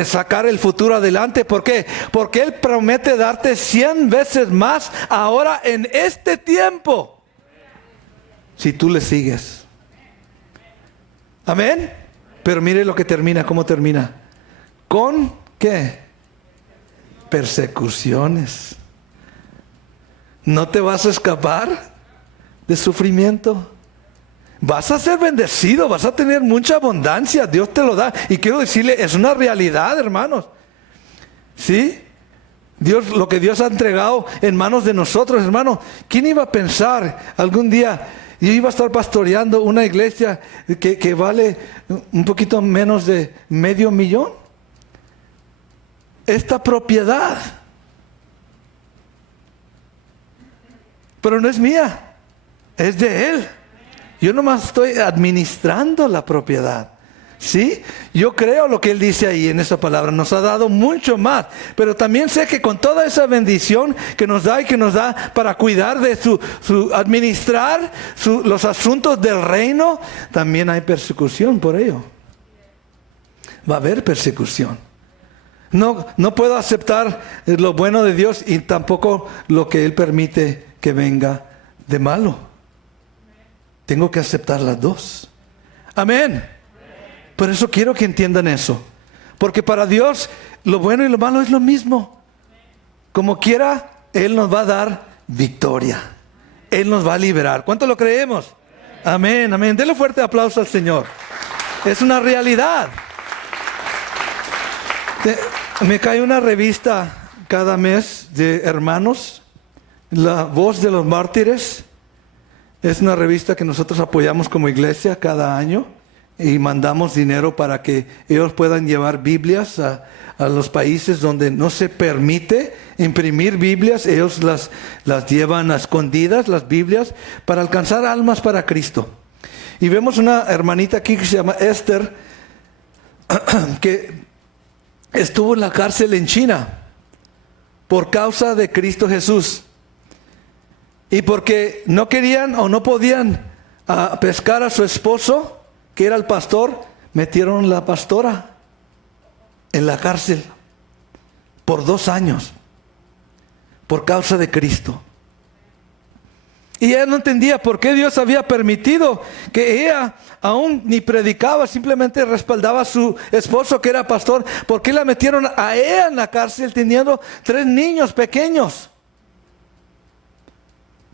sacar el futuro adelante. ¿Por qué? Porque Él promete darte 100 veces más ahora en este tiempo. Si tú le sigues. Amén. Pero mire lo que termina, cómo termina. ¿Con qué? Persecuciones. No te vas a escapar de sufrimiento. Vas a ser bendecido, vas a tener mucha abundancia. Dios te lo da. Y quiero decirle, es una realidad, hermanos. ¿Sí? Dios, lo que Dios ha entregado en manos de nosotros, hermanos. ¿Quién iba a pensar algún día? Yo iba a estar pastoreando una iglesia que vale un poquito menos de $500,000. Esta propiedad. Pero no es mía, es de Él. Yo nomás estoy administrando la propiedad. ¿Sí? Yo creo lo que Él dice ahí en esa palabra. Nos ha dado mucho más. Pero también sé que con toda esa bendición que nos da y que nos da para cuidar de su administrar los asuntos del reino, también hay persecución por ello. Va a haber persecución. No puedo aceptar lo bueno de Dios y tampoco lo que Él permite que venga de malo. Tengo que aceptar las dos. Amén. Por eso quiero que entiendan eso. Porque para Dios lo bueno y lo malo es lo mismo. Como quiera, Él nos va a dar victoria. Él nos va a liberar. ¿Cuánto lo creemos? Amén, amén. Denle fuerte aplauso al Señor. Es una realidad. Me cae una revista cada mes de hermanos. La Voz de los Mártires. Es una revista que nosotros apoyamos como iglesia cada año. Y mandamos dinero para que ellos puedan llevar Biblias a los países donde no se permite imprimir Biblias. Ellos las llevan a escondidas, las Biblias, para alcanzar almas para Cristo. Y vemos una hermanita aquí que se llama Esther, que estuvo en la cárcel en China por causa de Cristo Jesús. Y porque no querían o no podían pescar a su esposo, que era el pastor, metieron a la pastora en la cárcel por 2 años por causa de Cristo. Y ella no entendía por qué Dios había permitido que ella aún ni predicaba, simplemente respaldaba a su esposo que era pastor. ¿Por qué la metieron a ella en la cárcel teniendo 3 niños pequeños?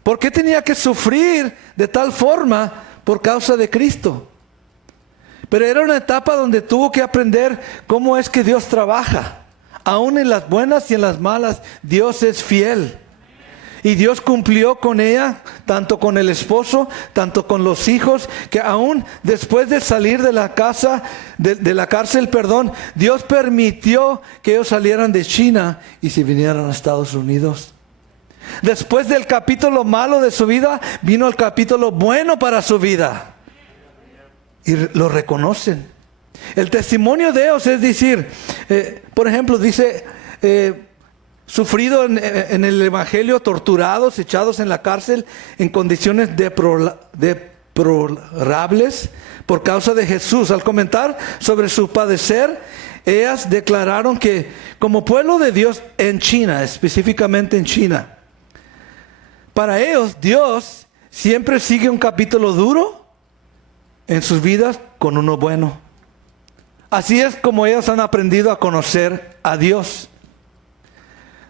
¿Por qué tenía que sufrir de tal forma por causa de Cristo? Pero era una etapa donde tuvo que aprender cómo es que Dios trabaja. Aún en las buenas y en las malas, Dios es fiel. Y Dios cumplió con ella, tanto con el esposo, tanto con los hijos, que aún después de salir de la casa, de la cárcel, Dios permitió que ellos salieran de China y se vinieran a Estados Unidos. Después del capítulo malo de su vida, vino el capítulo bueno para su vida. Y lo reconocen. El testimonio de ellos es decir, por ejemplo, dice, sufrido en el evangelio, torturados, echados en la cárcel en condiciones deplorables por causa de Jesús. Al comentar sobre su padecer, ellas declararon que como pueblo de Dios en China, específicamente en China, para ellos Dios siempre sigue un capítulo duro en sus vidas con uno bueno. Así es como ellos han aprendido a conocer a Dios.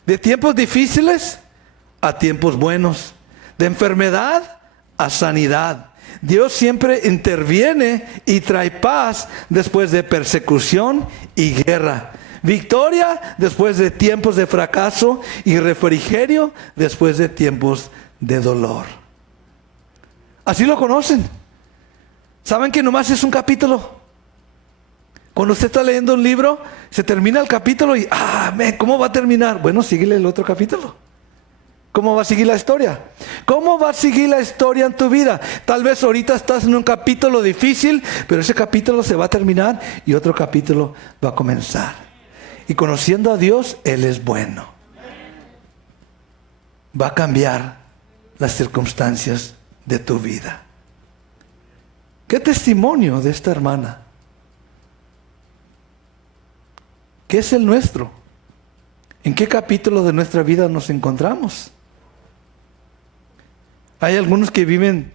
De tiempos difíciles a tiempos buenos, de enfermedad a sanidad. Dios siempre interviene y trae paz después de persecución y guerra. Victoria después de tiempos de fracaso y refrigerio después de tiempos de dolor. Así lo conocen. ¿Saben que nomás es un capítulo? Cuando usted está leyendo un libro, se termina el capítulo y ¿cómo va a terminar? Bueno, síguele el otro capítulo. ¿Cómo va a seguir la historia? ¿Cómo va a seguir la historia en tu vida? Tal vez ahorita estás en un capítulo difícil, pero ese capítulo se va a terminar y otro capítulo va a comenzar. Y conociendo a Dios, Él es bueno. Va a cambiar las circunstancias de tu vida. ¿Qué testimonio de esta hermana? ¿Qué es el nuestro? ¿En qué capítulo de nuestra vida nos encontramos? Hay algunos que viven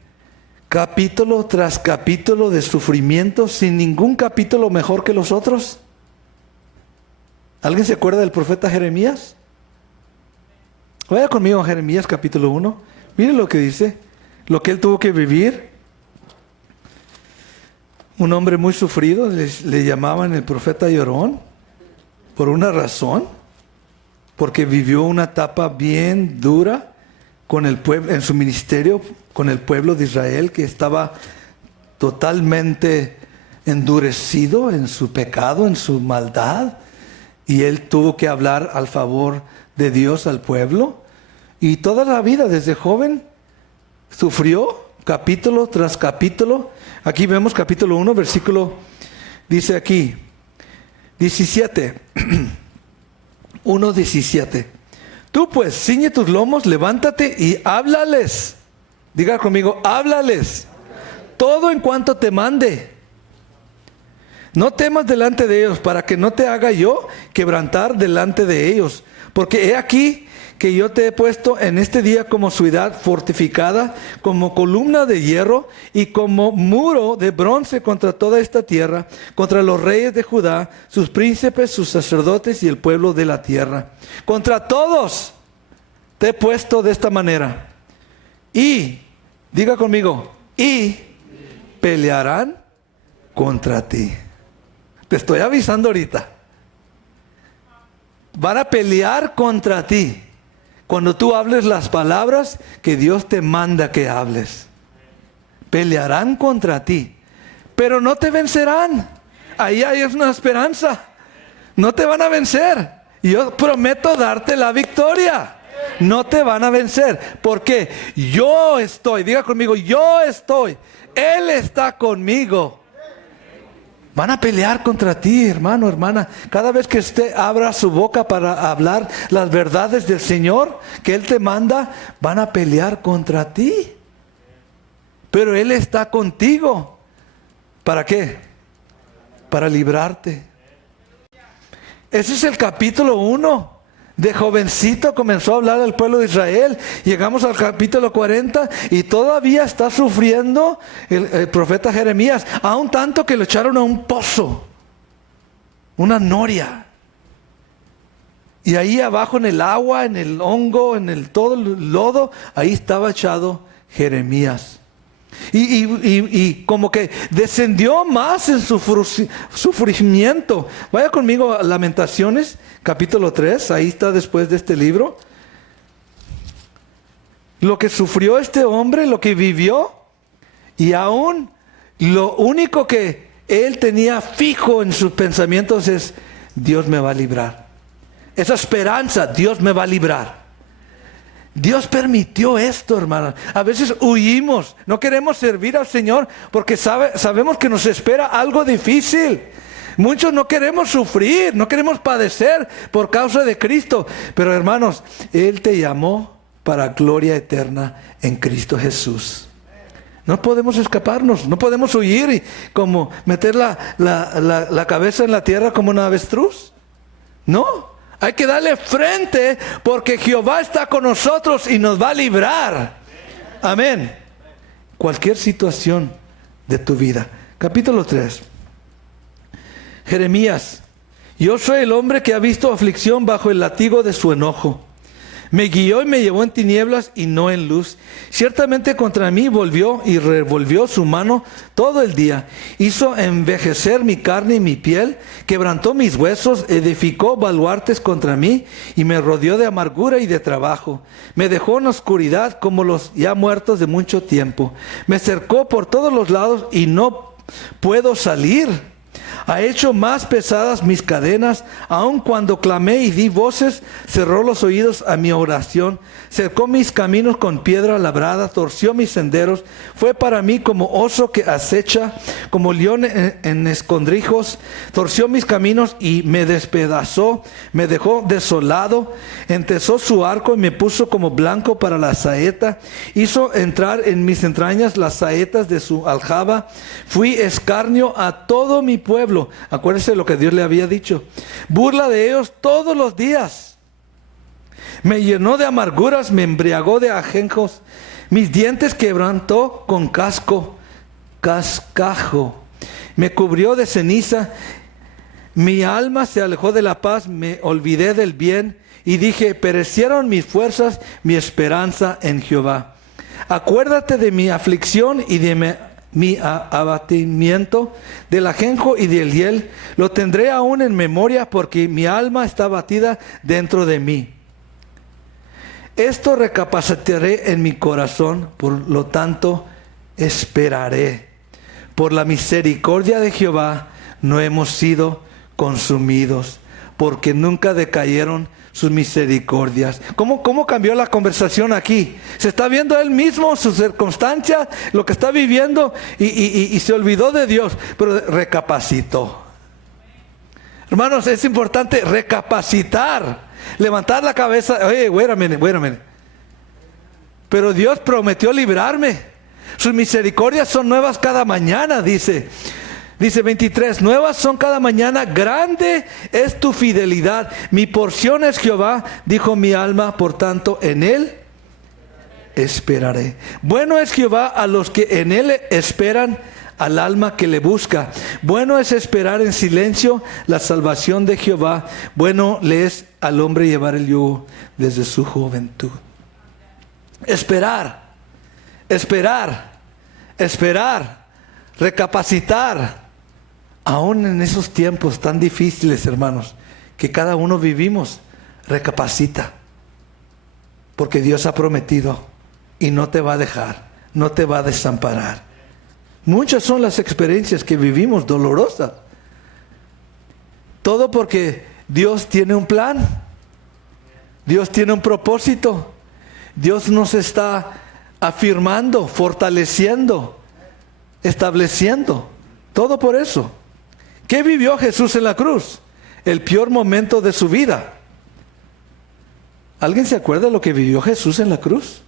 capítulo tras capítulo de sufrimiento sin ningún capítulo mejor que los otros. ¿Alguien se acuerda del profeta Jeremías? Vaya conmigo a Jeremías capítulo 1. Mire lo que dice, lo que él tuvo que vivir. Un hombre muy sufrido, le llamaban el profeta llorón, por una razón, porque vivió una etapa bien dura con el pueblo, en su ministerio, con el pueblo de Israel, que estaba totalmente endurecido en su pecado, en su maldad, y él tuvo que hablar al favor de Dios al pueblo, y toda la vida, desde joven, sufrió capítulo tras capítulo. Aquí vemos capítulo 1, versículo, dice aquí, 17, 1:17. Tú pues, ciñe tus lomos, levántate y háblales. Diga conmigo, háblales. Todo en cuanto te mande. No temas delante de ellos, para que no te haga yo quebrantar delante de ellos. Porque he aquí que yo te he puesto en este día como ciudad fortificada, como columna de hierro y como muro de bronce contra toda esta tierra, contra los reyes de Judá, sus príncipes, sus sacerdotes y el pueblo de la tierra. Contra todos te he puesto de esta manera. Y, diga conmigo, y pelearán contra ti. Te estoy avisando ahorita. Van a pelear contra ti. Cuando tú hables las palabras que Dios te manda que hables. Pelearán contra ti, pero no te vencerán. Ahí hay una esperanza. No te van a vencer. Yo prometo darte la victoria. No te van a vencer. Porque yo estoy. Diga conmigo, yo estoy. Él está conmigo. Van a pelear contra ti, hermano, hermana. Cada vez que usted abra su boca para hablar las verdades del Señor que Él te manda, van a pelear contra ti. Pero Él está contigo. ¿Para qué? Para librarte. Ese es el capítulo 1. De jovencito comenzó a hablar al pueblo de Israel. Llegamos al capítulo 40 y todavía está sufriendo el profeta Jeremías. Aún tanto que lo echaron a un pozo, una noria. Y ahí abajo en el agua, en el hongo, todo el lodo, ahí estaba echado Jeremías. Y como que descendió más en su sufrimiento. Vaya conmigo a Lamentaciones, capítulo 3, ahí está después de este libro. Lo que sufrió este hombre, lo que vivió, y aún lo único que él tenía fijo en sus pensamientos es: Dios me va a librar. Esa esperanza, Dios me va a librar. Dios permitió esto, hermano. A veces huimos, no queremos servir al Señor porque sabemos que nos espera algo difícil. Muchos no queremos sufrir, no queremos padecer por causa de Cristo. Pero hermanos, Él te llamó para gloria eterna en Cristo Jesús. No podemos escaparnos, no podemos huir y como meter la cabeza en la tierra como una avestruz. No, hay que darle frente porque Jehová está con nosotros y nos va a librar. Amén. Cualquier situación de tu vida. Capítulo 3. Jeremías. Yo soy el hombre que ha visto aflicción bajo el látigo de su enojo. Me guió y me llevó en tinieblas y no en luz. Ciertamente contra mí volvió y revolvió su mano todo el día. Hizo envejecer mi carne y mi piel, quebrantó mis huesos, edificó baluartes contra mí y me rodeó de amargura y de trabajo. Me dejó en oscuridad como los ya muertos de mucho tiempo. Me cercó por todos los lados y no puedo salir. Ha hecho más pesadas mis cadenas, aun cuando clamé y di voces, cerró los oídos a mi oración, cercó mis caminos con piedra labrada, torció mis senderos, fue para mí como oso que acecha, como león en escondrijos, torció mis caminos y me despedazó, me dejó desolado, entesó su arco y me puso como blanco para la saeta, hizo entrar en mis entrañas las saetas de su aljaba, fui escarnio a todo mi pueblo. Acuérdense lo que Dios le había dicho. Burla de ellos todos los días. Me llenó de amarguras, me embriagó de ajenjos. Mis dientes quebrantó con cascajo. Me cubrió de ceniza. Mi alma se alejó de la paz, me olvidé del bien. Y dije, perecieron mis fuerzas, mi esperanza en Jehová. Acuérdate de mi aflicción y de mi abatimiento, del ajenjo y del hiel, lo tendré aún en memoria porque mi alma está abatida dentro de mí. Esto recapacitaré en mi corazón, por lo tanto esperaré. Por la misericordia de Jehová no hemos sido consumidos, porque nunca decayeron sus misericordias. ¿Cómo cambió la conversación aquí? Se está viendo él mismo, su circunstancia, lo que está viviendo y se olvidó de Dios, pero recapacitó. Hermanos, es importante recapacitar, levantar la cabeza. Oye, wait a minute. Pero Dios prometió librarme. Sus misericordias son nuevas cada mañana, dice 23, nuevas son cada mañana, grande es tu fidelidad. Mi porción es Jehová, dijo mi alma, por tanto en él esperaré. Bueno es Jehová a los que en él esperan, al alma que le busca. Bueno es esperar en silencio la salvación de Jehová. Bueno le es al hombre llevar el yugo desde su juventud. Esperar, recapacitar. Aún en esos tiempos tan difíciles, hermanos, que cada uno vivimos, recapacita. Porque Dios ha prometido y no te va a dejar, no te va a desamparar. Muchas son las experiencias que vivimos dolorosas. Todo porque Dios tiene un plan. Dios tiene un propósito. Dios nos está afirmando, fortaleciendo, estableciendo. Todo por eso. ¿Qué vivió Jesús en la cruz? El peor momento de su vida. ¿Alguien se acuerda de lo que vivió Jesús en la cruz?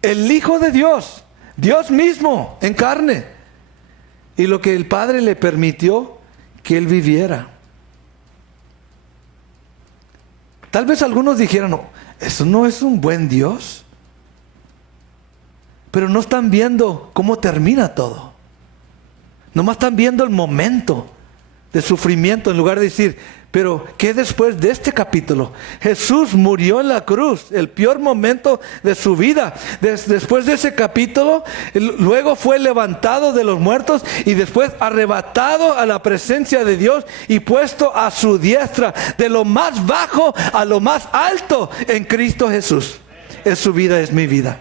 El Hijo de Dios, Dios mismo en carne. Y lo que el Padre le permitió que Él viviera. Tal vez algunos dijeran, no, eso no es un buen Dios. Pero no están viendo cómo termina todo. Nomás están viendo el momento de sufrimiento en lugar de decir, pero ¿qué después de este capítulo? Jesús murió en la cruz, el peor momento de su vida. Después de ese capítulo, luego fue levantado de los muertos y después arrebatado a la presencia de Dios y puesto a su diestra, de lo más bajo a lo más alto en Cristo Jesús. Es su vida, es mi vida.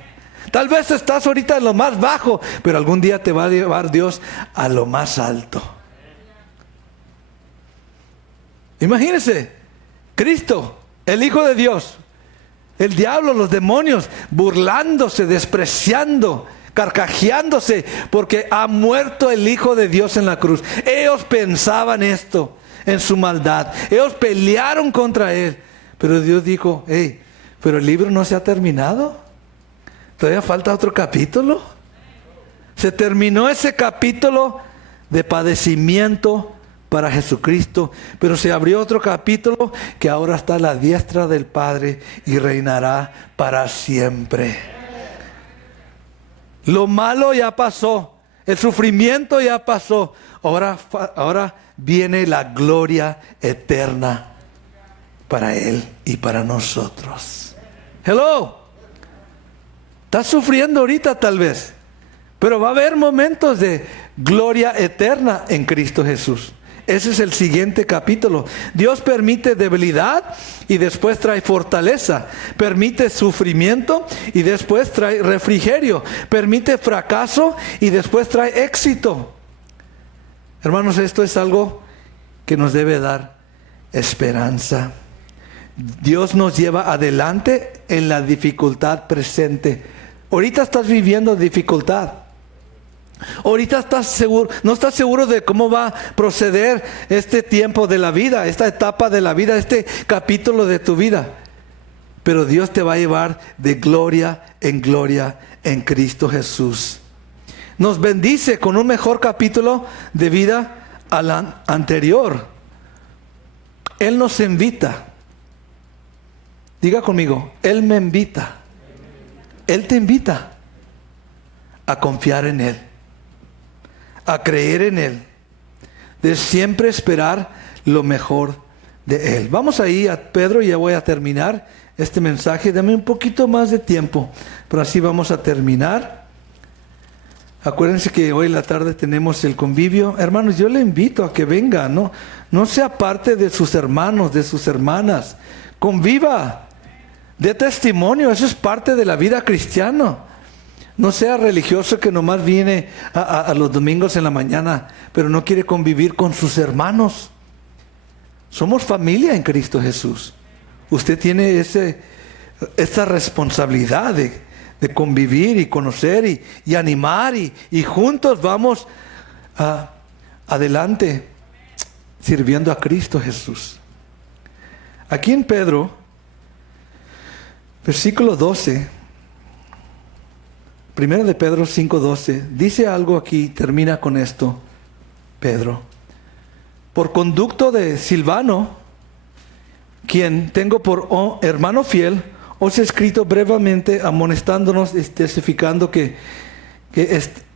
Tal vez estás ahorita en lo más bajo, pero algún día te va a llevar Dios a lo más alto. Imagínense, Cristo, el Hijo de Dios, el diablo, los demonios, burlándose, despreciando, carcajeándose, porque ha muerto el Hijo de Dios en la cruz. Ellos pensaban esto en su maldad. Ellos pelearon contra Él. Pero Dios dijo, hey, pero el libro no se ha terminado. ¿Todavía falta otro capítulo? Se terminó ese capítulo de padecimiento para Jesucristo, pero se abrió otro capítulo que ahora está a la diestra del Padre y reinará para siempre. Lo malo ya pasó, el sufrimiento ya pasó, ahora viene la gloria eterna para Él y para nosotros. Hello, estás sufriendo ahorita tal vez, pero va a haber momentos de gloria eterna en Cristo Jesús. Ese es el siguiente capítulo. Dios permite debilidad y después trae fortaleza. Permite sufrimiento y después trae refrigerio. Permite fracaso y después trae éxito. Hermanos, esto es algo que nos debe dar esperanza. Dios nos lleva adelante en la dificultad presente. Ahorita estás viviendo dificultad. Ahorita estás seguro, no estás seguro de cómo va a proceder este tiempo de la vida, esta etapa de la vida, este capítulo de tu vida. Pero Dios te va a llevar de gloria en Cristo Jesús. Nos bendice con un mejor capítulo de vida al anterior. Él nos invita. Diga conmigo, Él me invita. Él te invita a confiar en Él, a creer en Él, de siempre esperar lo mejor de Él. Vamos ahí a Pedro y ya voy a terminar este mensaje. Dame un poquito más de tiempo, pero así vamos a terminar. Acuérdense que hoy en la tarde tenemos el convivio. Hermanos, yo le invito a que venga, no sea parte de sus hermanos, de sus hermanas. Conviva, dé testimonio, eso es parte de la vida cristiana. No sea religioso que nomás viene a los domingos en la mañana, pero no quiere convivir con sus hermanos. Somos familia en Cristo Jesús. Usted tiene esta responsabilidad de convivir y conocer y animar y juntos vamos adelante sirviendo a Cristo Jesús. Aquí en Pedro, versículo 12. Primero de Pedro 5:12, dice algo aquí, termina con esto, Pedro. Por conducto de Silvano, quien tengo por hermano fiel, os he escrito brevemente amonestándonos y testificando que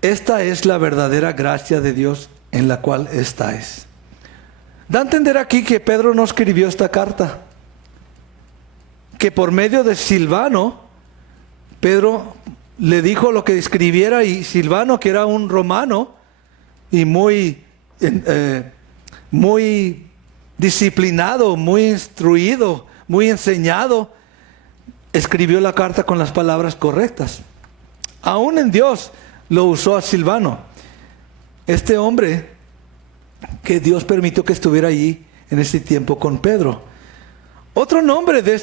esta es la verdadera gracia de Dios en la cual estáis. Da a entender aquí que Pedro no escribió esta carta, que por medio de Silvano, Pedro le dijo lo que escribiera, y Silvano, que era un romano y muy disciplinado, muy instruido, muy enseñado, escribió la carta con las palabras correctas. Aún en Dios lo usó a Silvano, este hombre que Dios permitió que estuviera allí en ese tiempo con Pedro. Otro nombre de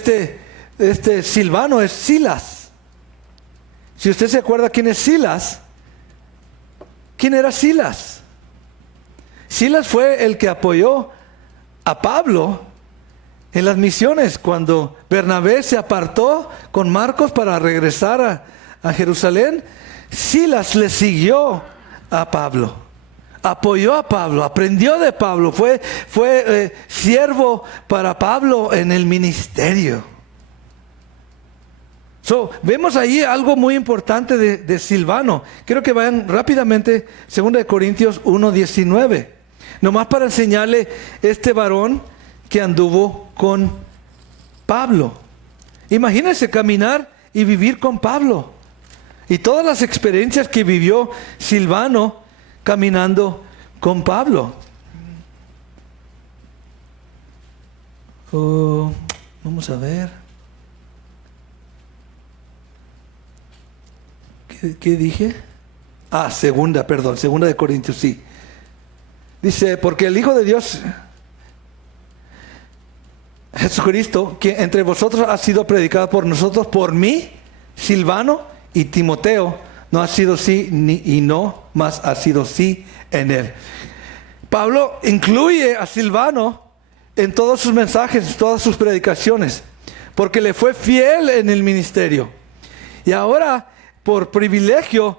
este Silvano es Silas. Si usted se acuerda quién es Silas, ¿quién era Silas? Silas fue el que apoyó a Pablo en las misiones cuando Bernabé se apartó con Marcos para regresar a Jerusalén. Silas le siguió a Pablo, apoyó a Pablo, aprendió de Pablo, fue siervo para Pablo en el ministerio. Vemos ahí algo muy importante de Silvano. Quiero que vayan rápidamente 2 Corintios 1:19. Nomás para enseñarle este varón que anduvo con Pablo. Imagínense caminar y vivir con Pablo. Y todas las experiencias que vivió Silvano caminando con Pablo. Vamos a ver. ¿Qué dije? Segunda de Corintios, sí. Dice, porque el Hijo de Dios, Jesucristo, que entre vosotros ha sido predicado por nosotros, por mí, Silvano y Timoteo, no ha sido sí y no, mas ha sido sí en él. Pablo incluye a Silvano en todos sus mensajes, en todas sus predicaciones, porque le fue fiel en el ministerio. Y ahora, por privilegio,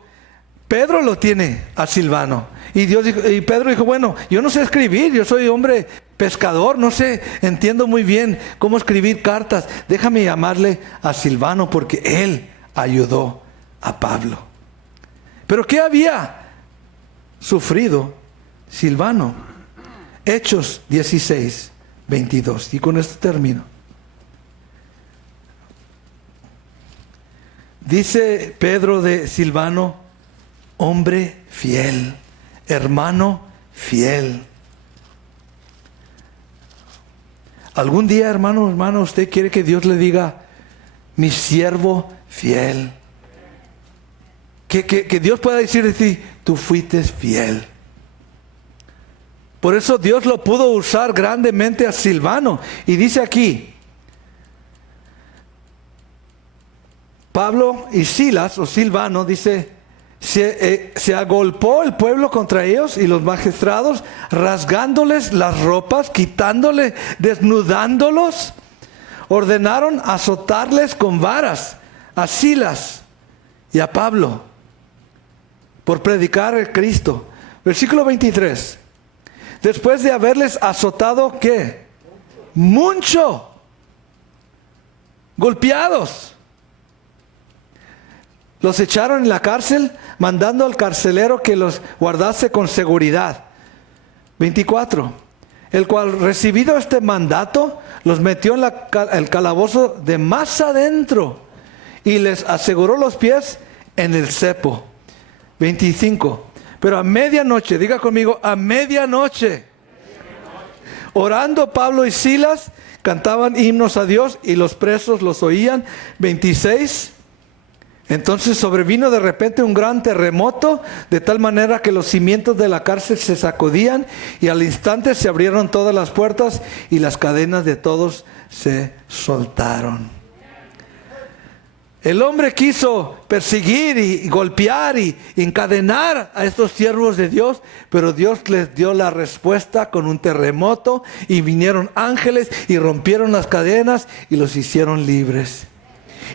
Pedro lo tiene a Silvano. Y Pedro dijo, bueno, yo no sé escribir, yo soy hombre pescador, no sé, entiendo muy bien cómo escribir cartas. Déjame llamarle a Silvano porque él ayudó a Pablo. Pero ¿qué había sufrido Silvano? Hechos 16, 22. Y con esto termino. Dice Pedro de Silvano, hombre fiel, hermano fiel. Algún día, hermano, usted quiere que Dios le diga, mi siervo fiel. Que Dios pueda decir de ti, tú fuiste fiel. Por eso Dios lo pudo usar grandemente a Silvano. Y dice aquí, Pablo y Silas, o Silvano, dice, se agolpó el pueblo contra ellos y los magistrados, rasgándoles las ropas, quitándole, desnudándolos, ordenaron azotarles con varas a Silas y a Pablo por predicar el Cristo. Versículo 23. Después de haberles azotado, ¿qué? Mucho. Golpeados. Los echaron en la cárcel, mandando al carcelero que los guardase con seguridad. 24. El cual, recibido este mandato, los metió en el calabozo de más adentro y les aseguró los pies en el cepo. 25. Pero a medianoche, diga conmigo, a medianoche, orando Pablo y Silas, cantaban himnos a Dios y los presos los oían. 26. Entonces sobrevino de repente un gran terremoto, de tal manera que los cimientos de la cárcel se sacudían y al instante se abrieron todas las puertas y las cadenas de todos se soltaron. El hombre quiso perseguir y golpear y encadenar a estos siervos de Dios, pero Dios les dio la respuesta con un terremoto y vinieron ángeles y rompieron las cadenas y los hicieron libres.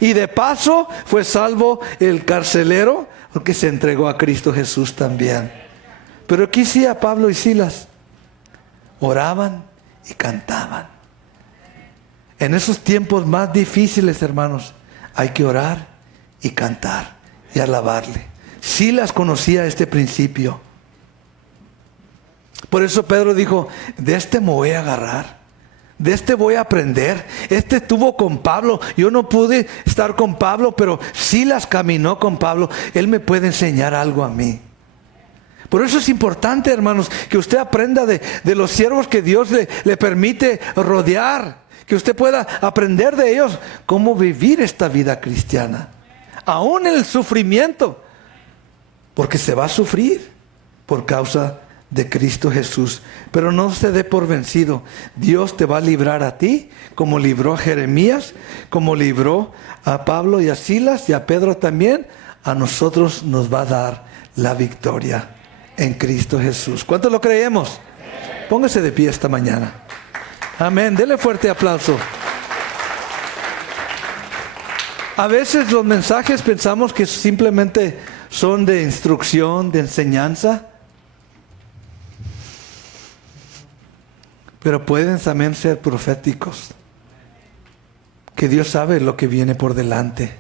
Y de paso fue salvo el carcelero porque se entregó a Cristo Jesús también. Pero ¿qué hacía Pablo y Silas? Oraban y cantaban. En esos tiempos más difíciles, hermanos, hay que orar y cantar y alabarle. Silas conocía este principio. Por eso Pedro dijo, de este me voy a agarrar. De este voy a aprender. Este estuvo con Pablo. Yo no pude estar con Pablo, pero Silas caminó con Pablo. Él me puede enseñar algo a mí. Por eso es importante, hermanos, que usted aprenda de los siervos que Dios le permite rodear. Que usted pueda aprender de ellos cómo vivir esta vida cristiana. Aún en el sufrimiento. Porque se va a sufrir por causa de Cristo Jesús. Pero no se dé por vencido. Dios te va a librar a ti, como libró a Jeremías, como libró a Pablo y a Silas y a Pedro también. A nosotros nos va a dar la victoria en Cristo Jesús. ¿Cuántos lo creemos? Póngase de pie esta mañana. Amén. Dele fuerte aplauso. A veces los mensajes pensamos que simplemente son de instrucción, de enseñanza. Pero pueden también ser proféticos. Que Dios sabe lo que viene por delante.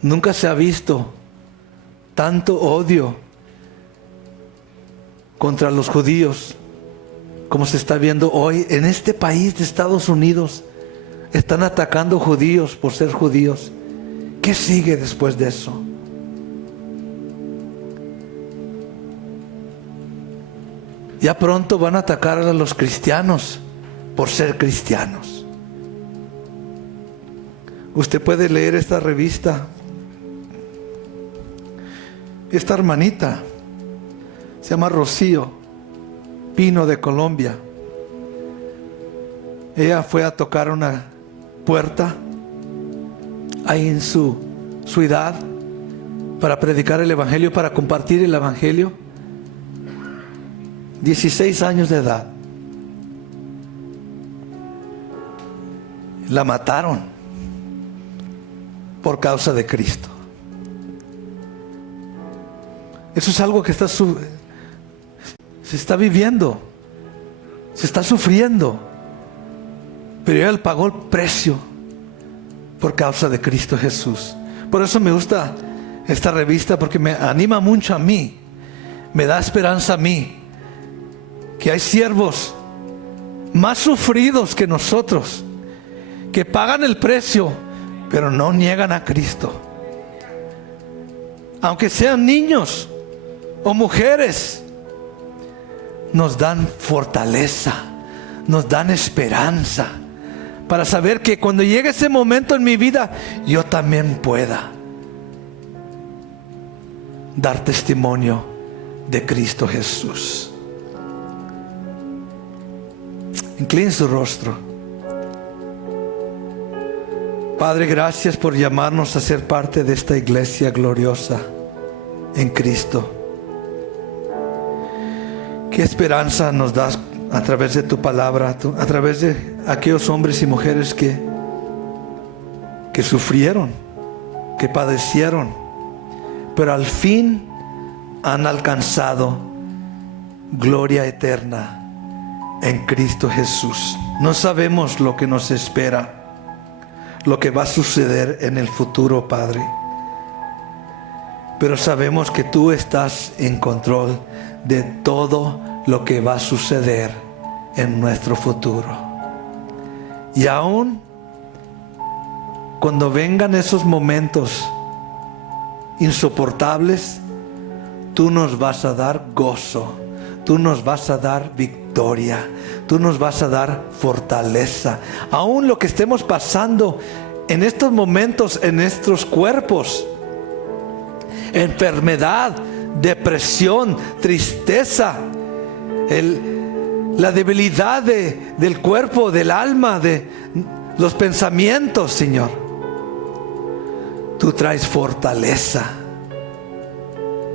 Nunca se ha visto tanto odio contra los judíos como se está viendo hoy en este país de Estados Unidos. Están atacando judíos por ser judíos. ¿Qué sigue después de eso? Ya pronto van a atacar a los cristianos por ser cristianos. Usted puede leer esta revista. Esta hermanita se llama Rocío Pino de Colombia. Ella fue a tocar una puerta ahí en su ciudad para predicar el evangelio, para compartir el evangelio. 16 años de edad. La mataron por causa de Cristo. Eso es algo que se está viviendo, se está sufriendo. Pero Él pagó el precio por causa de Cristo Jesús. Por eso me gusta esta revista, porque me anima mucho a mí, me da esperanza a mí, que hay siervos más sufridos que nosotros, que pagan el precio, pero no niegan a Cristo. Aunque sean niños o mujeres, nos dan fortaleza, nos dan esperanza, para saber que cuando llegue ese momento en mi vida, yo también pueda dar testimonio de Cristo Jesús. Incline su rostro. Padre, gracias por llamarnos a ser parte de esta iglesia gloriosa en Cristo. Qué esperanza nos das a través de tu palabra, a través de aquellos hombres y mujeres que sufrieron, que padecieron, pero al fin han alcanzado gloria eterna en Cristo Jesús. No sabemos lo que nos espera, lo que va a suceder en el futuro, Padre, pero sabemos que tú estás en control de todo lo que va a suceder en nuestro futuro. Y aún cuando vengan esos momentos insoportables, tú nos vas a dar gozo, tú nos vas a dar victoria, tú nos vas a dar fortaleza. Aún lo que estemos pasando en estos momentos en nuestros cuerpos, enfermedad, depresión, tristeza, la debilidad del cuerpo, del alma, de los pensamientos, Señor, tú traes fortaleza.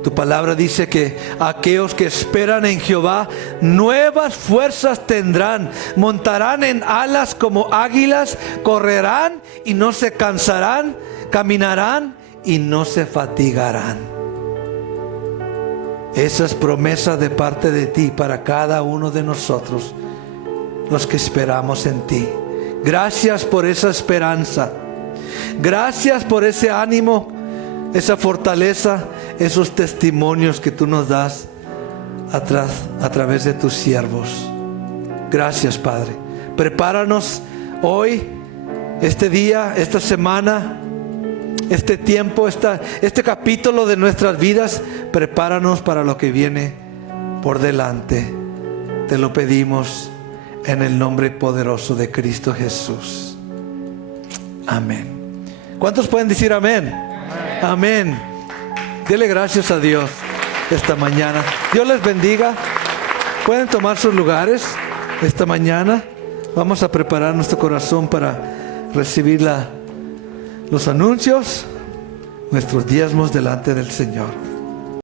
Tu palabra dice que aquellos que esperan en Jehová nuevas fuerzas tendrán, montarán en alas como águilas, correrán y no se cansarán, caminarán y no se fatigarán. Esa es promesa de parte de ti para cada uno de nosotros, los que esperamos en ti. Gracias por esa esperanza. Gracias por ese ánimo, esa fortaleza, esos testimonios que tú nos das a través de tus siervos. Gracias, Padre. Prepáranos hoy, este día, esta semana, este tiempo, este capítulo de nuestras vidas. Prepáranos para lo que viene por delante. Te lo pedimos en el nombre poderoso de Cristo Jesús. Amén. ¿Cuántos pueden decir amén? Amén. Dele gracias a Dios esta mañana. Dios les bendiga. Pueden tomar sus lugares esta mañana. Vamos a preparar nuestro corazón para recibir los anuncios, nuestros diezmos delante del Señor.